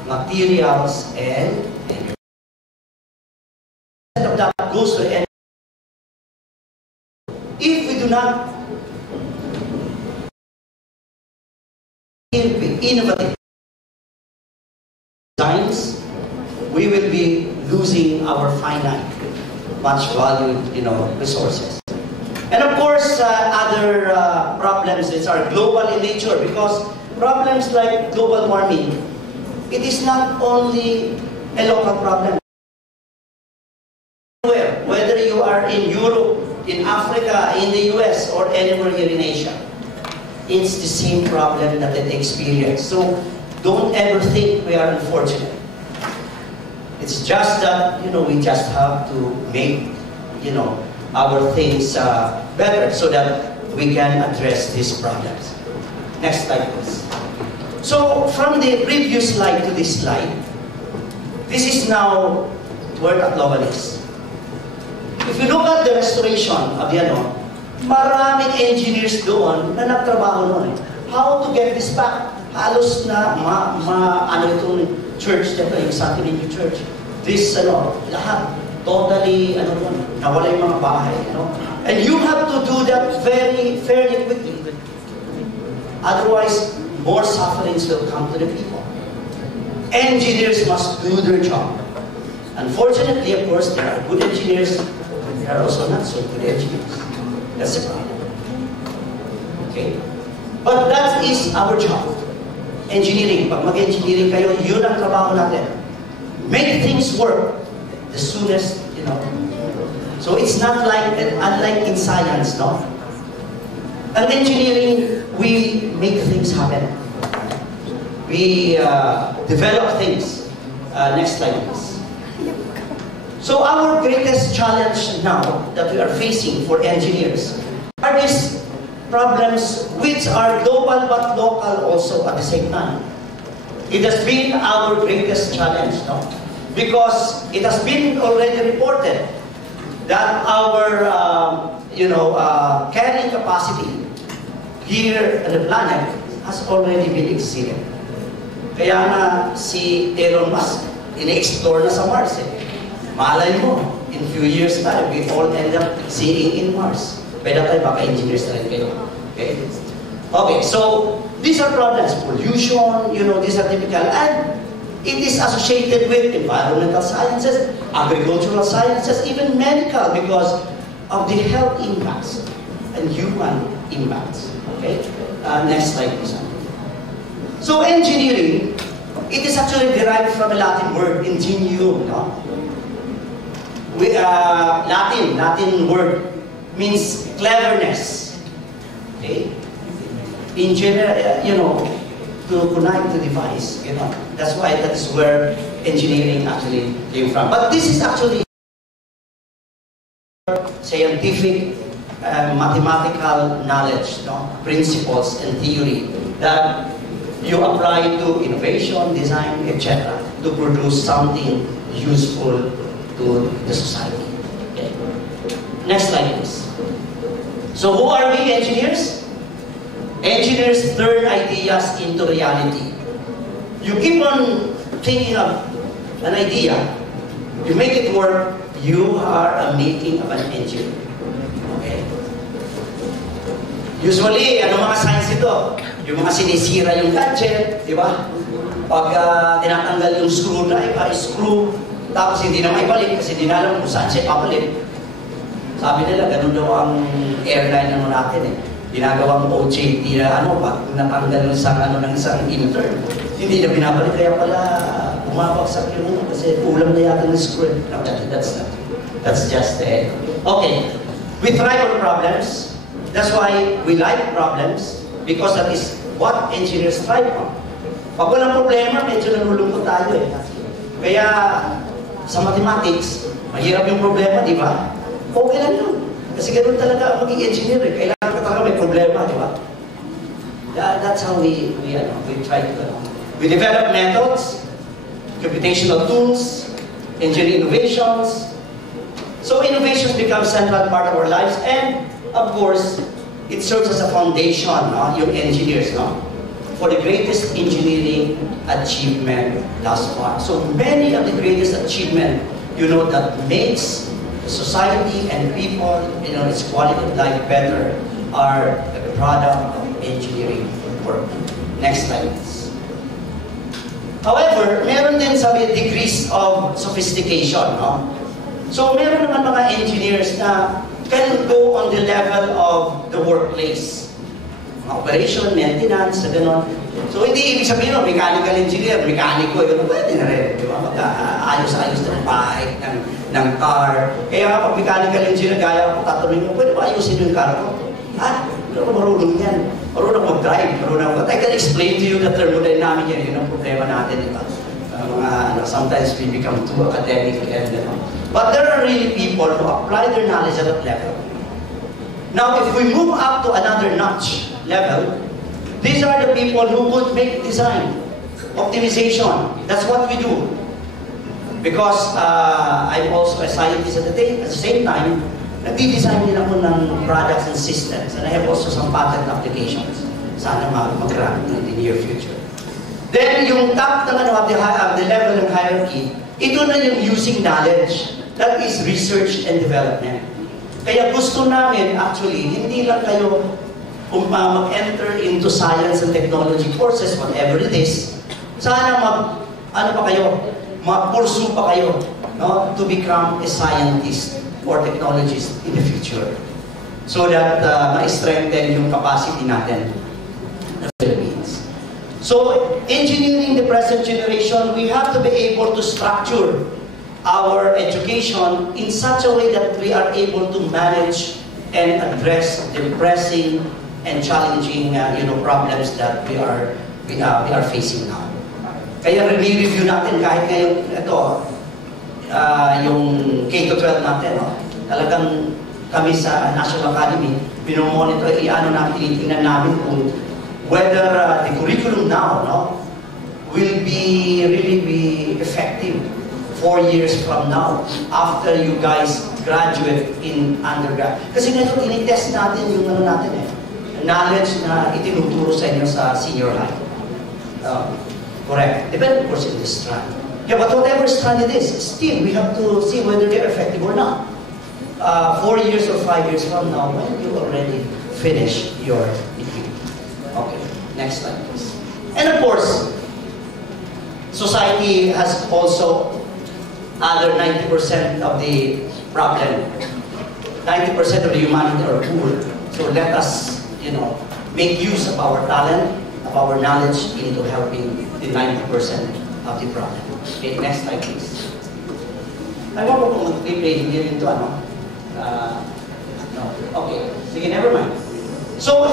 materials, and energy. That goes to energy. If we do not give innovative designs, we will be losing our finite, much valued, resources. And of course, other problems which are global in nature, because problems like global warming, it is not only a local problem. Whether you are in Europe, in Africa, in the US, or anywhere here in Asia, it's the same problem that they experience. So don't ever think we are unfortunate. It's just that, we just have to make, our things better so that we can address these problems. Next slide, please. So from the previous slide to this slide, This is now work at Lovalis. If you look at the restoration of Yano, maraming engineers doon na nagtrabaho noon. How to get this back? Halos na ano itong church dito, yung Saturday Church. This, lahat, totally, nawala yung mga bahay, And you have to do that fairly quickly. Otherwise, more sufferings will come to the people. Engineers must do their job. Unfortunately, of course, there are good engineers, but there are also not so good engineers. That's the problem. Okay? But that is our job. Engineering. Pag mag-engineering kayo, yun ang trabaho natin. Make things work the soonest, So it's not like, unlike in science, no? In engineering, we make things happen. We develop things. Next slide, please. So our greatest challenge now that we are facing for engineers are these problems which are global but local also at the same time. It has been our greatest challenge, no? Because it has been already reported that our, carrying capacity here on the planet has already been exceeded. Kaya nga si Elon Musk, ine-explore na sa Mars eh. Malay mo, in few years time, we all end up seeing in Mars. By that time, baka engineers na rin kayo. Okay, so these are problems. Pollution, these are typical. And it is associated with environmental sciences, agricultural sciences, even medical because of the health impacts and human impacts. Okay? Next slide, please. So engineering, it is actually derived from a Latin word, ingenium. No? Latin word means cleverness. Okay? Engineer, to connive the device, That's why that's where engineering actually came from. But this is actually scientific, mathematical knowledge, principles and theory that you apply to innovation, design, etc. to produce something useful to the society. Okay. Next slide, please. So who are we, engineers? Engineers turn ideas into reality. You keep on thinking of an idea, you make it work, you are a making of an engineer. Okay? Usually, mga science ito? Yung mga sinisira yung gadget, di ba? Pag tinatanggal yung screw tapos hindi na maibalik kasi di na alam kung saan siya papalik. Sabi nila, ganun daw ang airline natin eh. Ginagawang OJT na pag natanggal ng isang intern, hindi na binabalik, kaya pala bumabagsak yung kasi ulam na yata ng screw. No, that's just it. Okay, we thrive on problems. That's why we like problems because that is what engineers thrive on. Pag walang problema, medyo nalulungkot tayo eh. Kaya sa mathematics, mahirap yung problema, di ba? Okay lang yun. Kasi ganoon talaga maging engineer eh. Kailangan ka talaga may problema, di ba? That's how we try to we develop methods, computational tools, engineering innovations. So innovations become central part of our lives, and of course, it serves as a foundation, yung engineers, for the greatest engineering achievement thus far. So many of the greatest achievement, that makes society and people, its quality of life better, are a product of engineering work. Next slide, please. However, meron din degrees of sophistication, So meron naman mga engineers na can go on the level of the workplace. Operation, maintenance, gano'n. So hindi ibig sabihin, mechanical engineer, mekaniko, pwede na rin, di ba? Ayos-ayos ng bahay, ng car. Kaya pag mechanical engineer, gaya kung tatanungin mo, pwede ba ayusin yung car ko? Hindi ako marunong yan. Marunong mag-drive, I can explain to you the thermodynamic yan, yun ang problema natin, di ba? Sometimes we become too academic and but there are really people who apply their knowledge at that level. Now, if we move up to another notch level, these are the people who would make design, optimization. That's what we do. Because I'm also a scientist at the same time, nagdi-design din ako ng products and systems. And I have also some patent applications. Sana mag-grant in the near future. Then, yung top ng the level ng hierarchy, ito na yung using knowledge. That is research and development. Kaya gusto namin, actually, hindi lang kayo mag-enter into science and technology courses, whatever it is. Sana mag-pursue pa kayo, no, to become a scientist or technologist in the future. So that ma-strengthen yung capacity natin ng Philippines. So, engineering the present generation, we have to be able to structure our education in such a way that we are able to manage and address the pressing and challenging problems that we are facing now. Kaya re-review natin kahit ngayon, yung K-12 natin, no? Talagang kami sa National Academy, pinomonitor, tinitingnan namin kung whether the curriculum now, no, will really be effective 4 years from now after you guys graduate in undergrad. Kasi ngayon, tinitest natin yung knowledge na itinuturo sa inyo sa senior high. Correct. Depende, of course, in this strand. Yeah, but whatever strand it is, still, we have to see whether they're effective or not. 4 years or 5 years from now, when you already finish your degree. Okay, next slide, please. And of course, society has also other 90% of the problem. 90% of the humanity are poor. So let us, make use of our talent, of our knowledge into helping the 90% of the problem. Okay, next slide, please. I want to mag-play hindi rin ito, no? Okay, sige, never mind. So,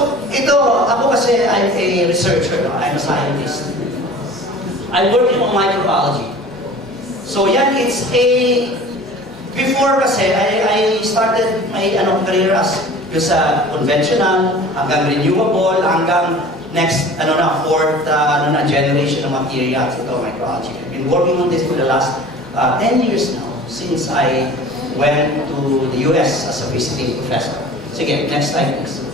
ako kasi I'm a researcher, no? I'm a scientist. I'm working on microbiology. So yan, before kasi, I started my career as sa conventional, hanggang renewable, hanggang next, fourth generation of materials, microbiology. I've been working on this for the last 10 years now, since I went to the US as a visiting professor. Sige, next slide please.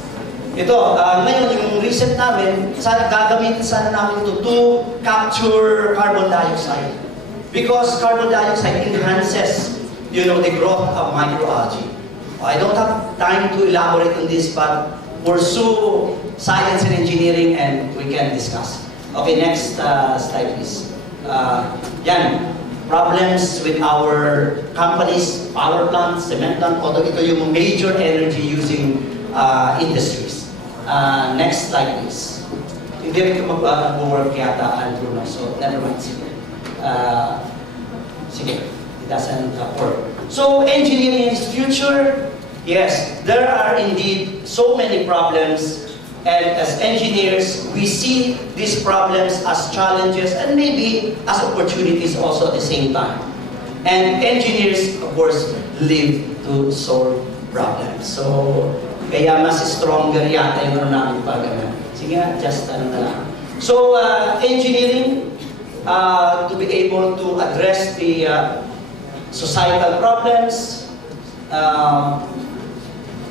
Ngayon, yung recent namin, gagamitin sana namin ito to capture carbon dioxide. Because carbon dioxide enhances, the growth of microalgae. I don't have time to elaborate on this, but pursue science and engineering and we can discuss. Okay, next slide please. Yan, problems with our companies, power plants, cement plant, although ito yung major energy using industries. Next slide please. Hindi rin ito mag-work yata, Andrew, no? So never mind. Sige, it doesn't work. So, engineering is future. Yes, there are indeed so many problems, and as engineers, we see these problems as challenges and maybe as opportunities also at the same time. And engineers, of course, live to solve problems. So, kaya mas stronger yata yung namin pag sige, just na lang. So, engineering, to be able to address the societal problems.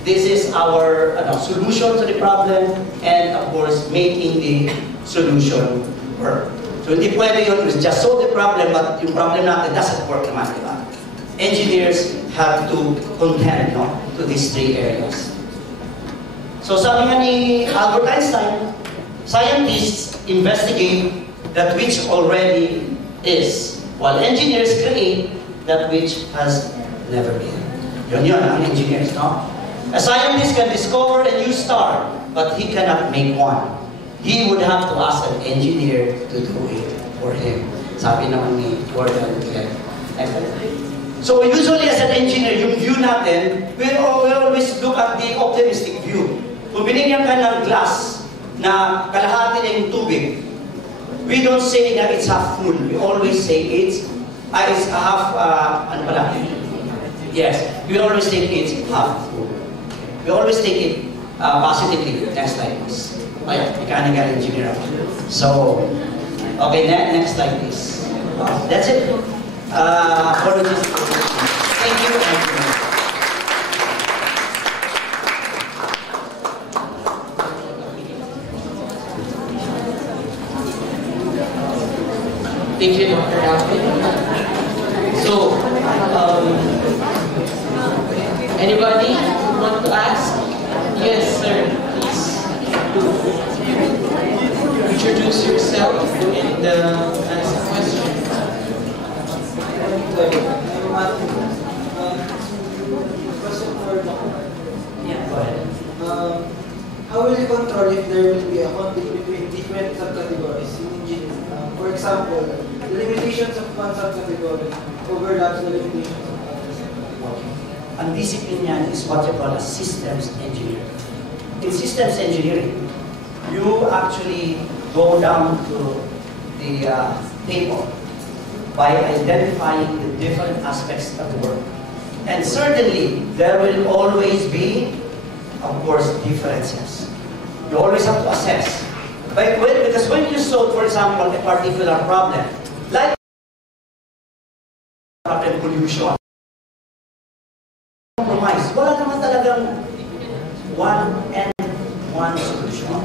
This is our solution to the problem, and of course, making the solution work. So hindi pwede yun, just solve the problem, but yung problem natin doesn't work naman, di ba? Engineers have to contend to these three areas. So sabi nga ni Albert Einstein, scientists investigate that which already is, while engineers create that which has never been. Yun ang engineers, no? A scientist can discover a new star, but he cannot make one. He would have to ask an engineer to do it for him. Sabi naman ni Gordon. So usually as an engineer, yung view natin, we always look at the optimistic view. Kung binigyan ka ng glass na kalahati na yung tubig, we don't say that it's half full. We always say it's half, Yes, we always think it's half full. We always take it positively. Next slide, please. Mechanical engineer. So, okay, next slide, please. That's it. Apologies. Thank you. Thank you, Dr. Alvin. So, anybody want to ask? Yes, sir. Please introduce yourself and ask a question. Question for Dr. Yeah, go ahead. How will you control if there will be a conflict between different subcategories in engineering? For example, the limitations of one subcategory overlaps the limitations of others. Ang discipline niyan is what you call a systems engineering. In systems engineering, you actually go down to the table by identifying the different aspects of the work. And certainly, there will always be, of course, differences. You always have to assess. Because when you solve, for example, a particular problem, like problem pollution, compromise, wala naman talagang one and one solution.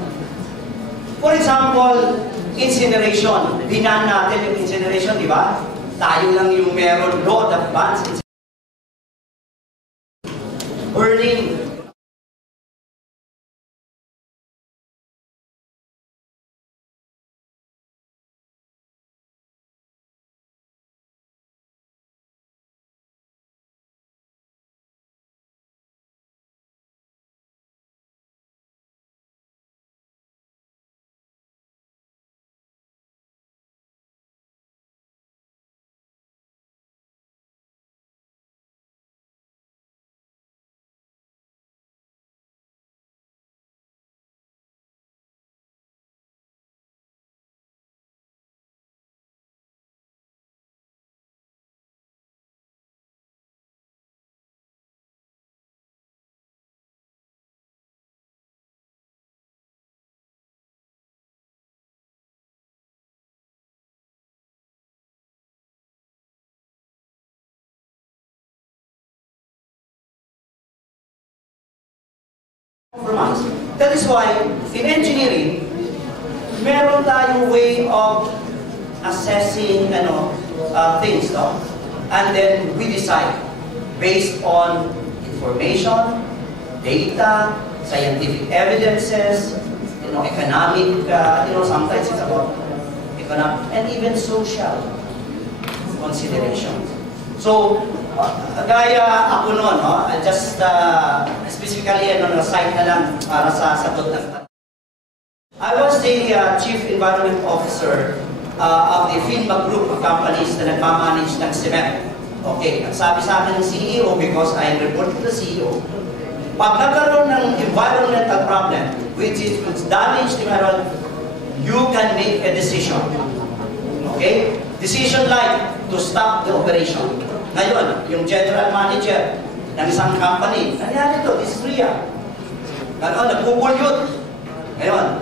For example, incineration. Binan natin yung incineration, di ba? Tayo lang yung meron law that bans burning. Compromise. That is why, in engineering, meron tayong way of assessing things, no? And then we decide based on information, data, scientific evidences, economic, sometimes it's about economic, and even social considerations. So, gaya ako noon, no? Just specifically site na lang para sa sagot ng I was the Chief Environment Officer of the FINMA group of companies na nagmamanage ng cement. Okay, sabi sa akin ng CEO, because I report to the CEO, pag nagkaroon ng environmental problem, which damage the environment, you can make a decision. Okay? Decision like to stop the operation. Ngayon, yung general manager ng isang company, nangyari ito, this is real. Nagpupulyot. Ngayon,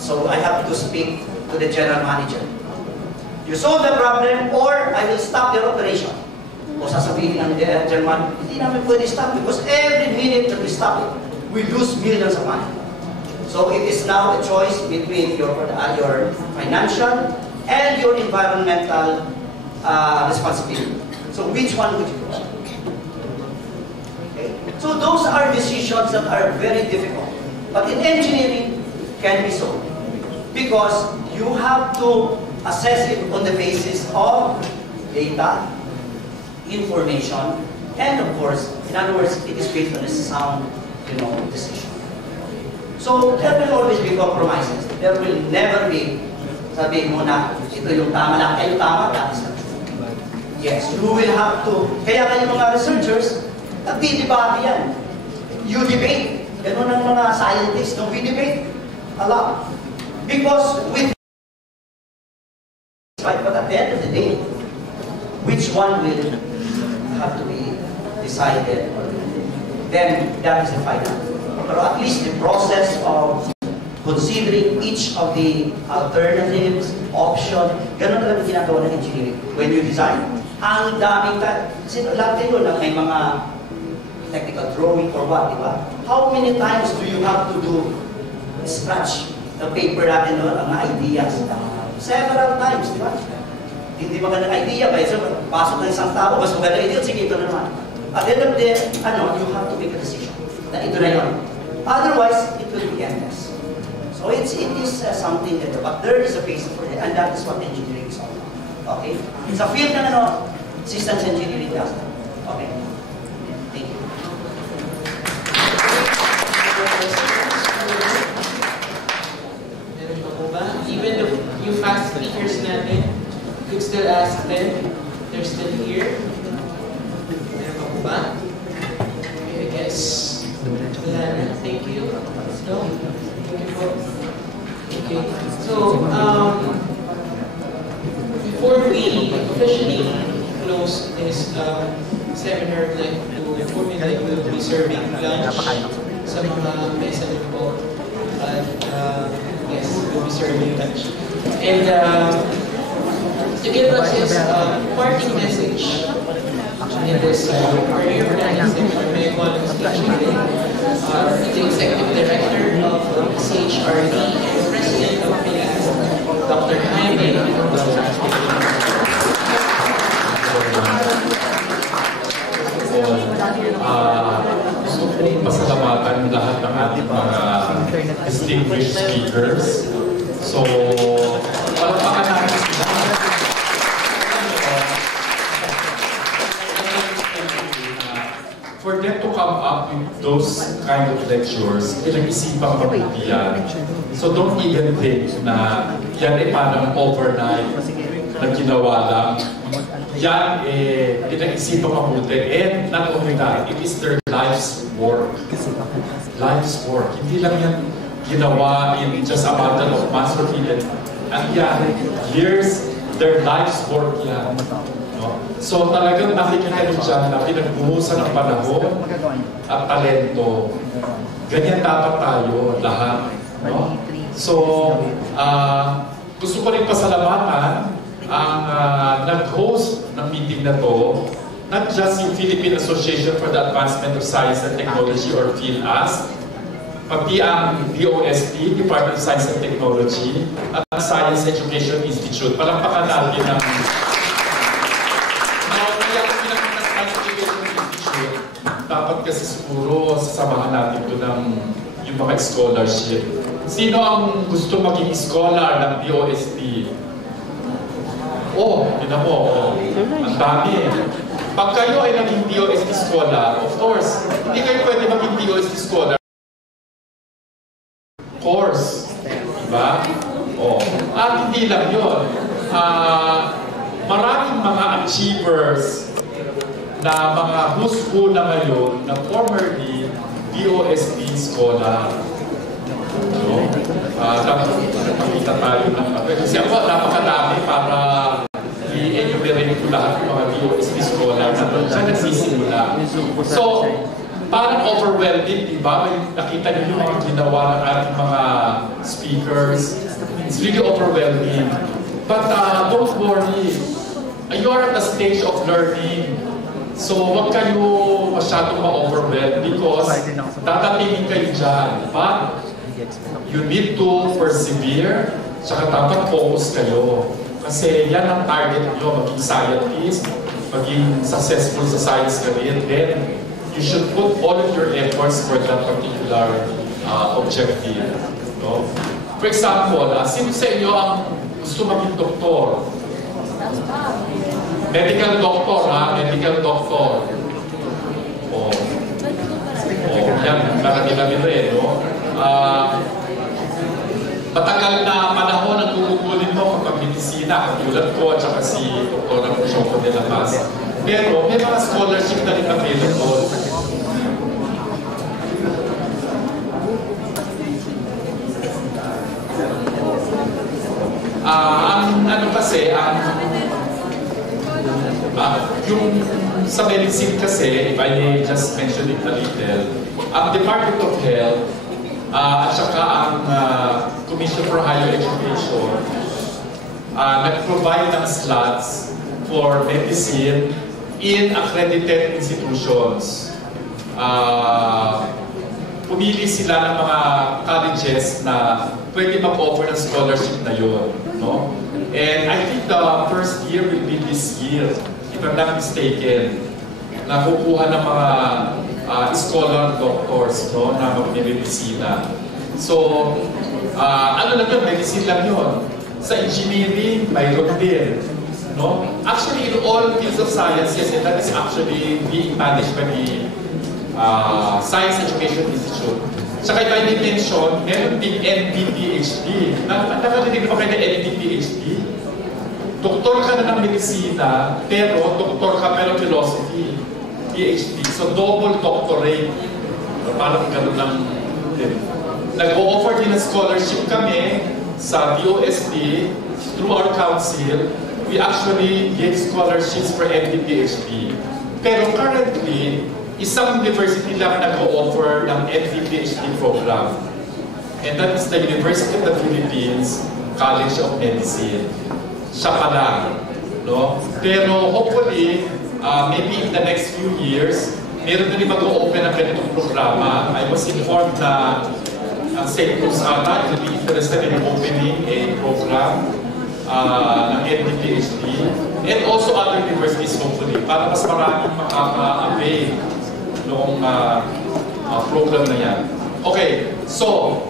so I have to speak to the general manager. You solve the problem or I will stop the operation. O sasabihin ng German, hindi namin pwede stop because every minute that we stop it, we lose millions of money. So it is now a choice between your financial and your environmental responsibility. So which one would you do? Okay? So those are decisions that are very difficult. But in engineering, can be solved. Because you have to assess it on the basis of data, information, and of course, in other words, it is based on a sound, decision. So there will always be compromises. There will never be, sabihin mo na, ito yung tama lang, yung tama, that is not true. Yes, you will have to, kaya kayo mga researchers, nagdi-debate yan. You debate. Ganun ang mga scientists, we debate a lot. Because with but at the end of the day, which one will have to be decided, then that is the final. But at least the process of considering each of the alternatives, option, ganun talaga ginagawa ng engineering. When you design, Ang daming lahat kayo na may mga technical drawing or what, di ba? How many times do you have to do scratch the paper natin, no? Ang ideas? Several times, di ba? Hindi magandang idea, ba? So, pasok ng isang tao, mas magandang idea, sige, ito na naman. At the end of the, you have to make a decision. Na ito na yun. Otherwise, it will be endless. So it is something that, but there is a basis for it, and that is what engineering is all about. Okay? It's a field ng systems engineering does. Okay? Thank you. Even the few fast speakers natin, you could still ask them. They're still here. Meron pa po ba? Okay, I guess. Thank you. So, thank you po. Okay. So, before we officially close this seminar, I'd like to formally will be serving lunch sa mga mesa din po. At yes, we'll be serving lunch. And to give us his parting message in this career planning section, may I call him the Executive Director of CHRD and President of Philippines, Dr. Jaime. Gusto kong pasalamatan lahat ng ating mga distinguished speakers. So, palakpakan natin sila. For them to come up with those kind of lectures, pinag-isipang mabuti yan. So don't even think na yan ay parang overnight na ginawa lang. Yan pinag-isipang mabuti. And not only that, it is their life's work. Life's work. Hindi lang yan ginawa in just a matter of months or even. At yan, years, their life's work yan. No? So talagang nakikita nyo dyan na pinagbuhusan ng panahon at talento. Ganyan dapat tayo lahat. No? So, gusto ko rin pasalamatan ang nag-host ng meeting na to, not just yung Philippine Association for the Advancement of Science and Technology or PhilAS, pati ang DOST, Department of Science and Technology, at ang Science Education Institute. Palakpakan natin ang dapat kasi siguro sasamahan natin doon ng yung mga scholarship. Sino ang gusto maging scholar ng DOST? Tinan mo, ang dami. Pag kayo ay naging DOST scholar, of course, hindi kayo pwede maging DOST scholar. Course, diba? At hindi lang yun. Maraming mga achievers na mga who's who na ngayon na formerly DOST scholar. So, nakita tayo ng kasi ako napakadami para i-enumerate ko lahat ng mga DOST scholar na doon siya nagsisimula. So, parang overwhelming, di ba? Nakita niyo yung mga ginawa ng ating mga speakers. It's really overwhelming. But don't worry. You are at the stage of learning. So, huwag kayo masyadong ma-overwhelm because dadatingin kayo dyan. But you need to persevere, tsaka dapat focus kayo. Kasi yan ang target nyo, maging scientist, maging successful sa science career, then you should put all of your efforts for that particular objective. No? For example, sino sa inyo ang gusto maging doktor? Medical doctor, medical doctor. Yan, nakakilami rin, no? Matagal na panahon ang kukukulin mo kapag medisina, katulad ko at saka si Dr. Choco de la Paz. Pero may mga scholarship na rin available. Yung sa medicine kasi, if I may just mention it a little, ang Department of Health at saka ang Commission for Higher Education nag-provide ng slots for medicine in accredited institutions. Pumili sila ng mga colleges na pwede mag-offer ng scholarship na yun. No? And I think the first year will be this year, if I'm not mistaken, na kukuha ng mga scholar doctors, no, na mag-medicina. So, ano lang yun, medicine lang yun. Sa engineering, mayroon din. No? Actually, in all fields of sciences, and that is actually being managed by the Science Education Institute. Saka if I may mention, meron din NDPhD. Nakarinig ba kayo na NDPhD? Doktor ka na ng medisina, pero doktor ka pero philosophy. PhD. So double doctorate. Parang gano'n lang. Nag-o-offer din ng scholarship kami sa DOST through our council. We actually give scholarships for NDPhD. Pero currently, isang university lang nag-o-offer ng NSTW program. And that is the University of the Philippines College of Medicine. Siya pa lang. No? Pero hopefully, maybe in the next few years, meron na rin mag-o-open ng ganitong programa. I was informed na ang St. Louis ata will be interested in opening a program ng NDPhD and also other universities hopefully para mas maraming makaka-avail noong program na yan. Okay, so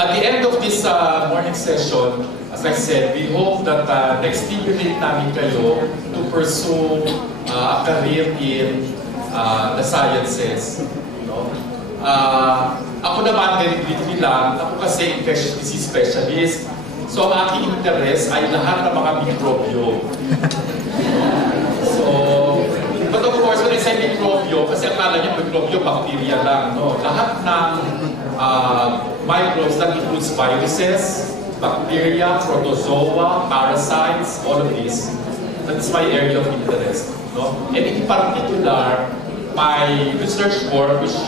at the end of this morning session, as I said, we hope that na-stimulate namin kayo to pursue a career in the sciences. No? Ako naman, ganito lang, ako kasi infectious disease specialist. So ang aking interest ay lahat ng mga mikrobyo. So, but of course, when I say mikrobyo, kasi akala niya mikrobyo, bacteria lang. No? Lahat ng microbes that includes viruses, bacteria, protozoa, parasites, all of this. That's my area of interest. No? And in particular, my research work, which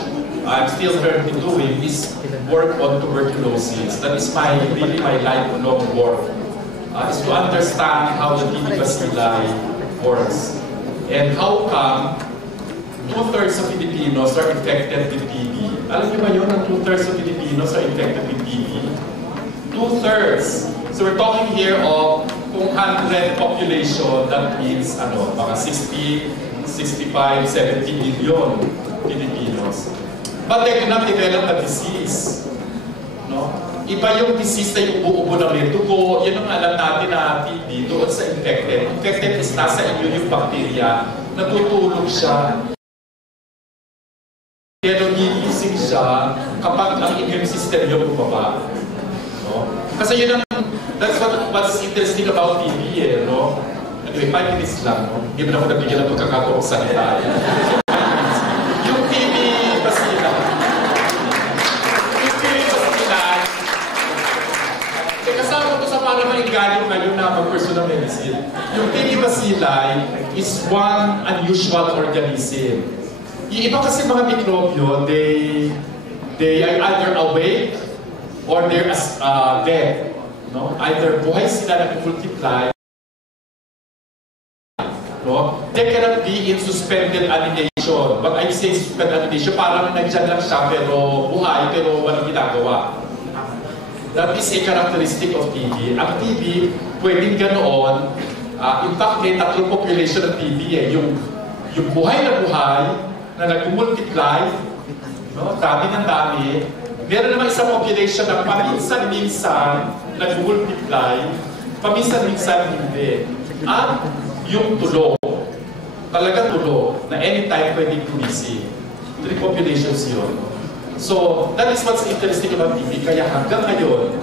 I'm still currently doing, is work on tuberculosis. That is really my lifelong work. Is to understand how the TB bacilli works. And how come 2/3 of Filipinos are infected with TB? Alam niyo ba yun, na 2/3 of Filipinos are infected with TB? 2/3. So we're talking here of kung 100 population, that means mga 60, 65, 70 million Filipinos. But they cannot develop a disease. No? Iba yung disease na yung ubo-ubo na may dugo, yun ang alam natin na TB doon sa infected. Infected is nasa inyo yung bacteria, natutulog siya. Pero gigising siya kapag ang immune system yung bumaba. No? Kasi yun ang, that's what's interesting about TB eh, no? Anyway, 5 minutes lang, no? Hindi mo na ako nabigyan ng pagkakataong salita. Yung TB bacilli. Yung TB bacilli, kasama ko sa para maingganyo ngayon na mag-pursue ng medicine. Yung TB bacilli is one unusual organism. Yung iba kasi mga mikrobyo, they are either awake or they're dead. No? Either buhay sila nag-multiply, no? They cannot be in suspended animation. But I say suspended animation, parang nandiyan lang siya pero buhay, pero walang ginagawa. That is a characteristic of TB. Ang TB, pwedeng ganoon. In fact, may tatlong population ng TB eh. Yung buhay na nag-multiply, no? Dami ng dami. Meron naman isang population na paminsan-minsan nag-multiply, paminsan-minsan hindi. At yung tulo, talaga tulo, na anytime pwedeng tumising. 3 populations yun. So, that is what's interesting about TB. Kaya hanggang ngayon,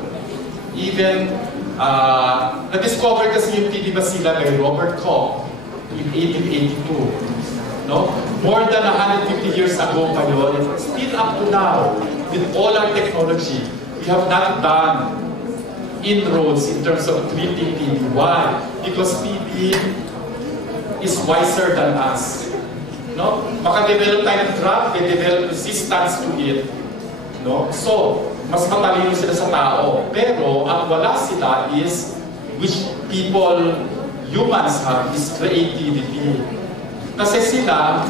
even na-discover kasi yung TB bacilli by Robert Koch in 1882. No? More than 150 years ago pa yun. Still up to now, with all our technology, we have not done inroads in terms of treating TB. Why? Because TB is wiser than us. No? Maka-develop tayo ng drug, they develop resistance to it. No? So, mas matalino sila sa tao. Pero, ang wala sila is, which humans have is creativity. Kasi sila,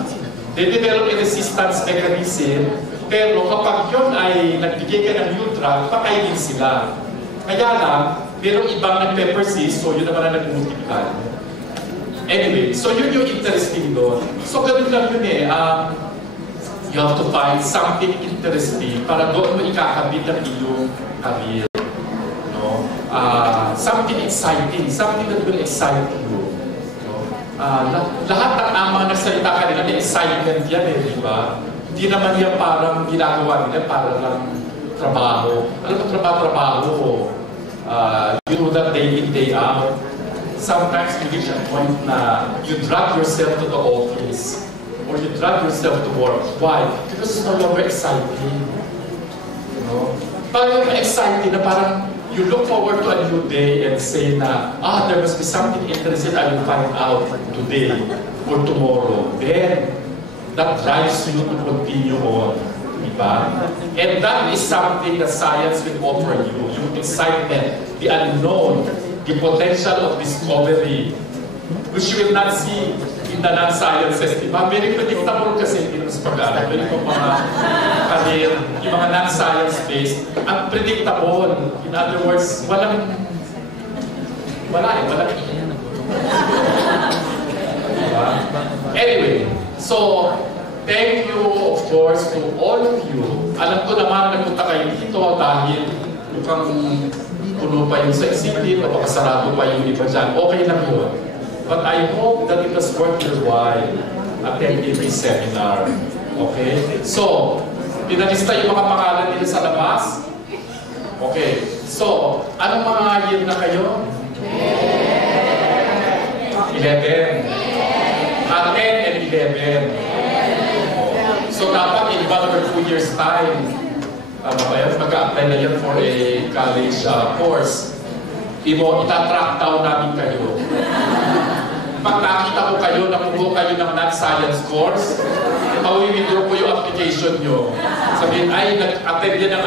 they develop a resistance mechanism, pero kapag yun ay nagbigay ka ng new drug, pakainin sila. Kaya lang, merong ibang nagpe-persist, so yun naman ang nag-multiply. Anyway, so yun yung interesting doon. So ganun lang yun eh. You have to find something interesting para doon mo ikakabit ang iyong career. No? Something exciting, something that will excite you. No? Lahat ng mga nagsalita kanila, may excitement yan eh, di ba? Hindi naman yan parang ginagawa nila, para lang trabaho. Alam mo, trabaho. You do that day in, day out. Sometimes you reach a point na you drag yourself to the office or you drag yourself to work. Why? Because it's no longer exciting. You know? Parang exciting na parang you look forward to a new day and say na, there must be something interesting I will find out today or tomorrow. Then, that drives you to continue on. Diba? And that is something that science will offer you. Yung excitement, the unknown, the potential of discovery, which you will not see in the non-sciences. Diba? Very predictable kasi hindi naman sa pag-aaral. Pero yung mga career, yung mga non-science-based, unpredictable. In other words, wala eh. Diba? Anyway, so, thank you, of course, to all of you. Alam ko naman nagpunta kayo dito dahil mukhang puno pa yung sa isipin o makasarado pa yung iba dyan. Okay lang yun. But I hope that it has worth your while attending this seminar. Okay? So, pinalista yung mga pangalan nila sa labas. Okay. So, anong mga year na kayo? 11. 10 and 11. So dapat in 1 or 2 years time, mag-a-apply na yan for a college course. Itatrack down namin kayo. Pag nakita ko kayo, nakuha kayo ng non-science course, mawi-withdraw ko yung application nyo. Sabihin, ay, nag-attend yan ng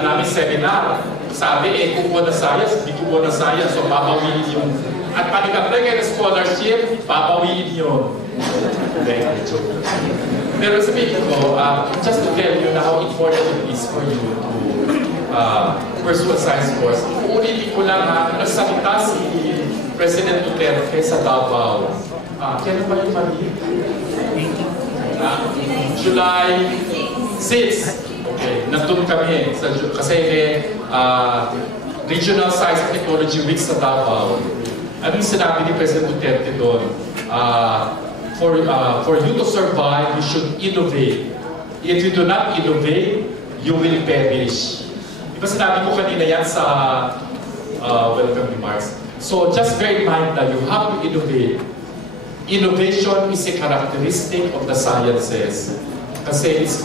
namin seminar. Sabi, kukuha na science, hindi kukuha na science, so papawiin yung... At pag nag-apply kayo ng scholarship, papawiin yun. Pero sabihin ko, just to tell you how important it is for you to pursue a science course. Uulitin ko lang nagsalita si President Duterte sa Davao. Kailan ba yung mali? July 6. Okay, nandun kami kasi Regional Science and Technology Week sa Davao. Anong sinabi ni President Duterte doon? For you to survive, you should innovate. If you do not innovate, you will perish. Diba sinabi ko kanina yan sa welcome remarks. So just bear in mind that you have to innovate. Innovation is a characteristic of the sciences. Kasi it's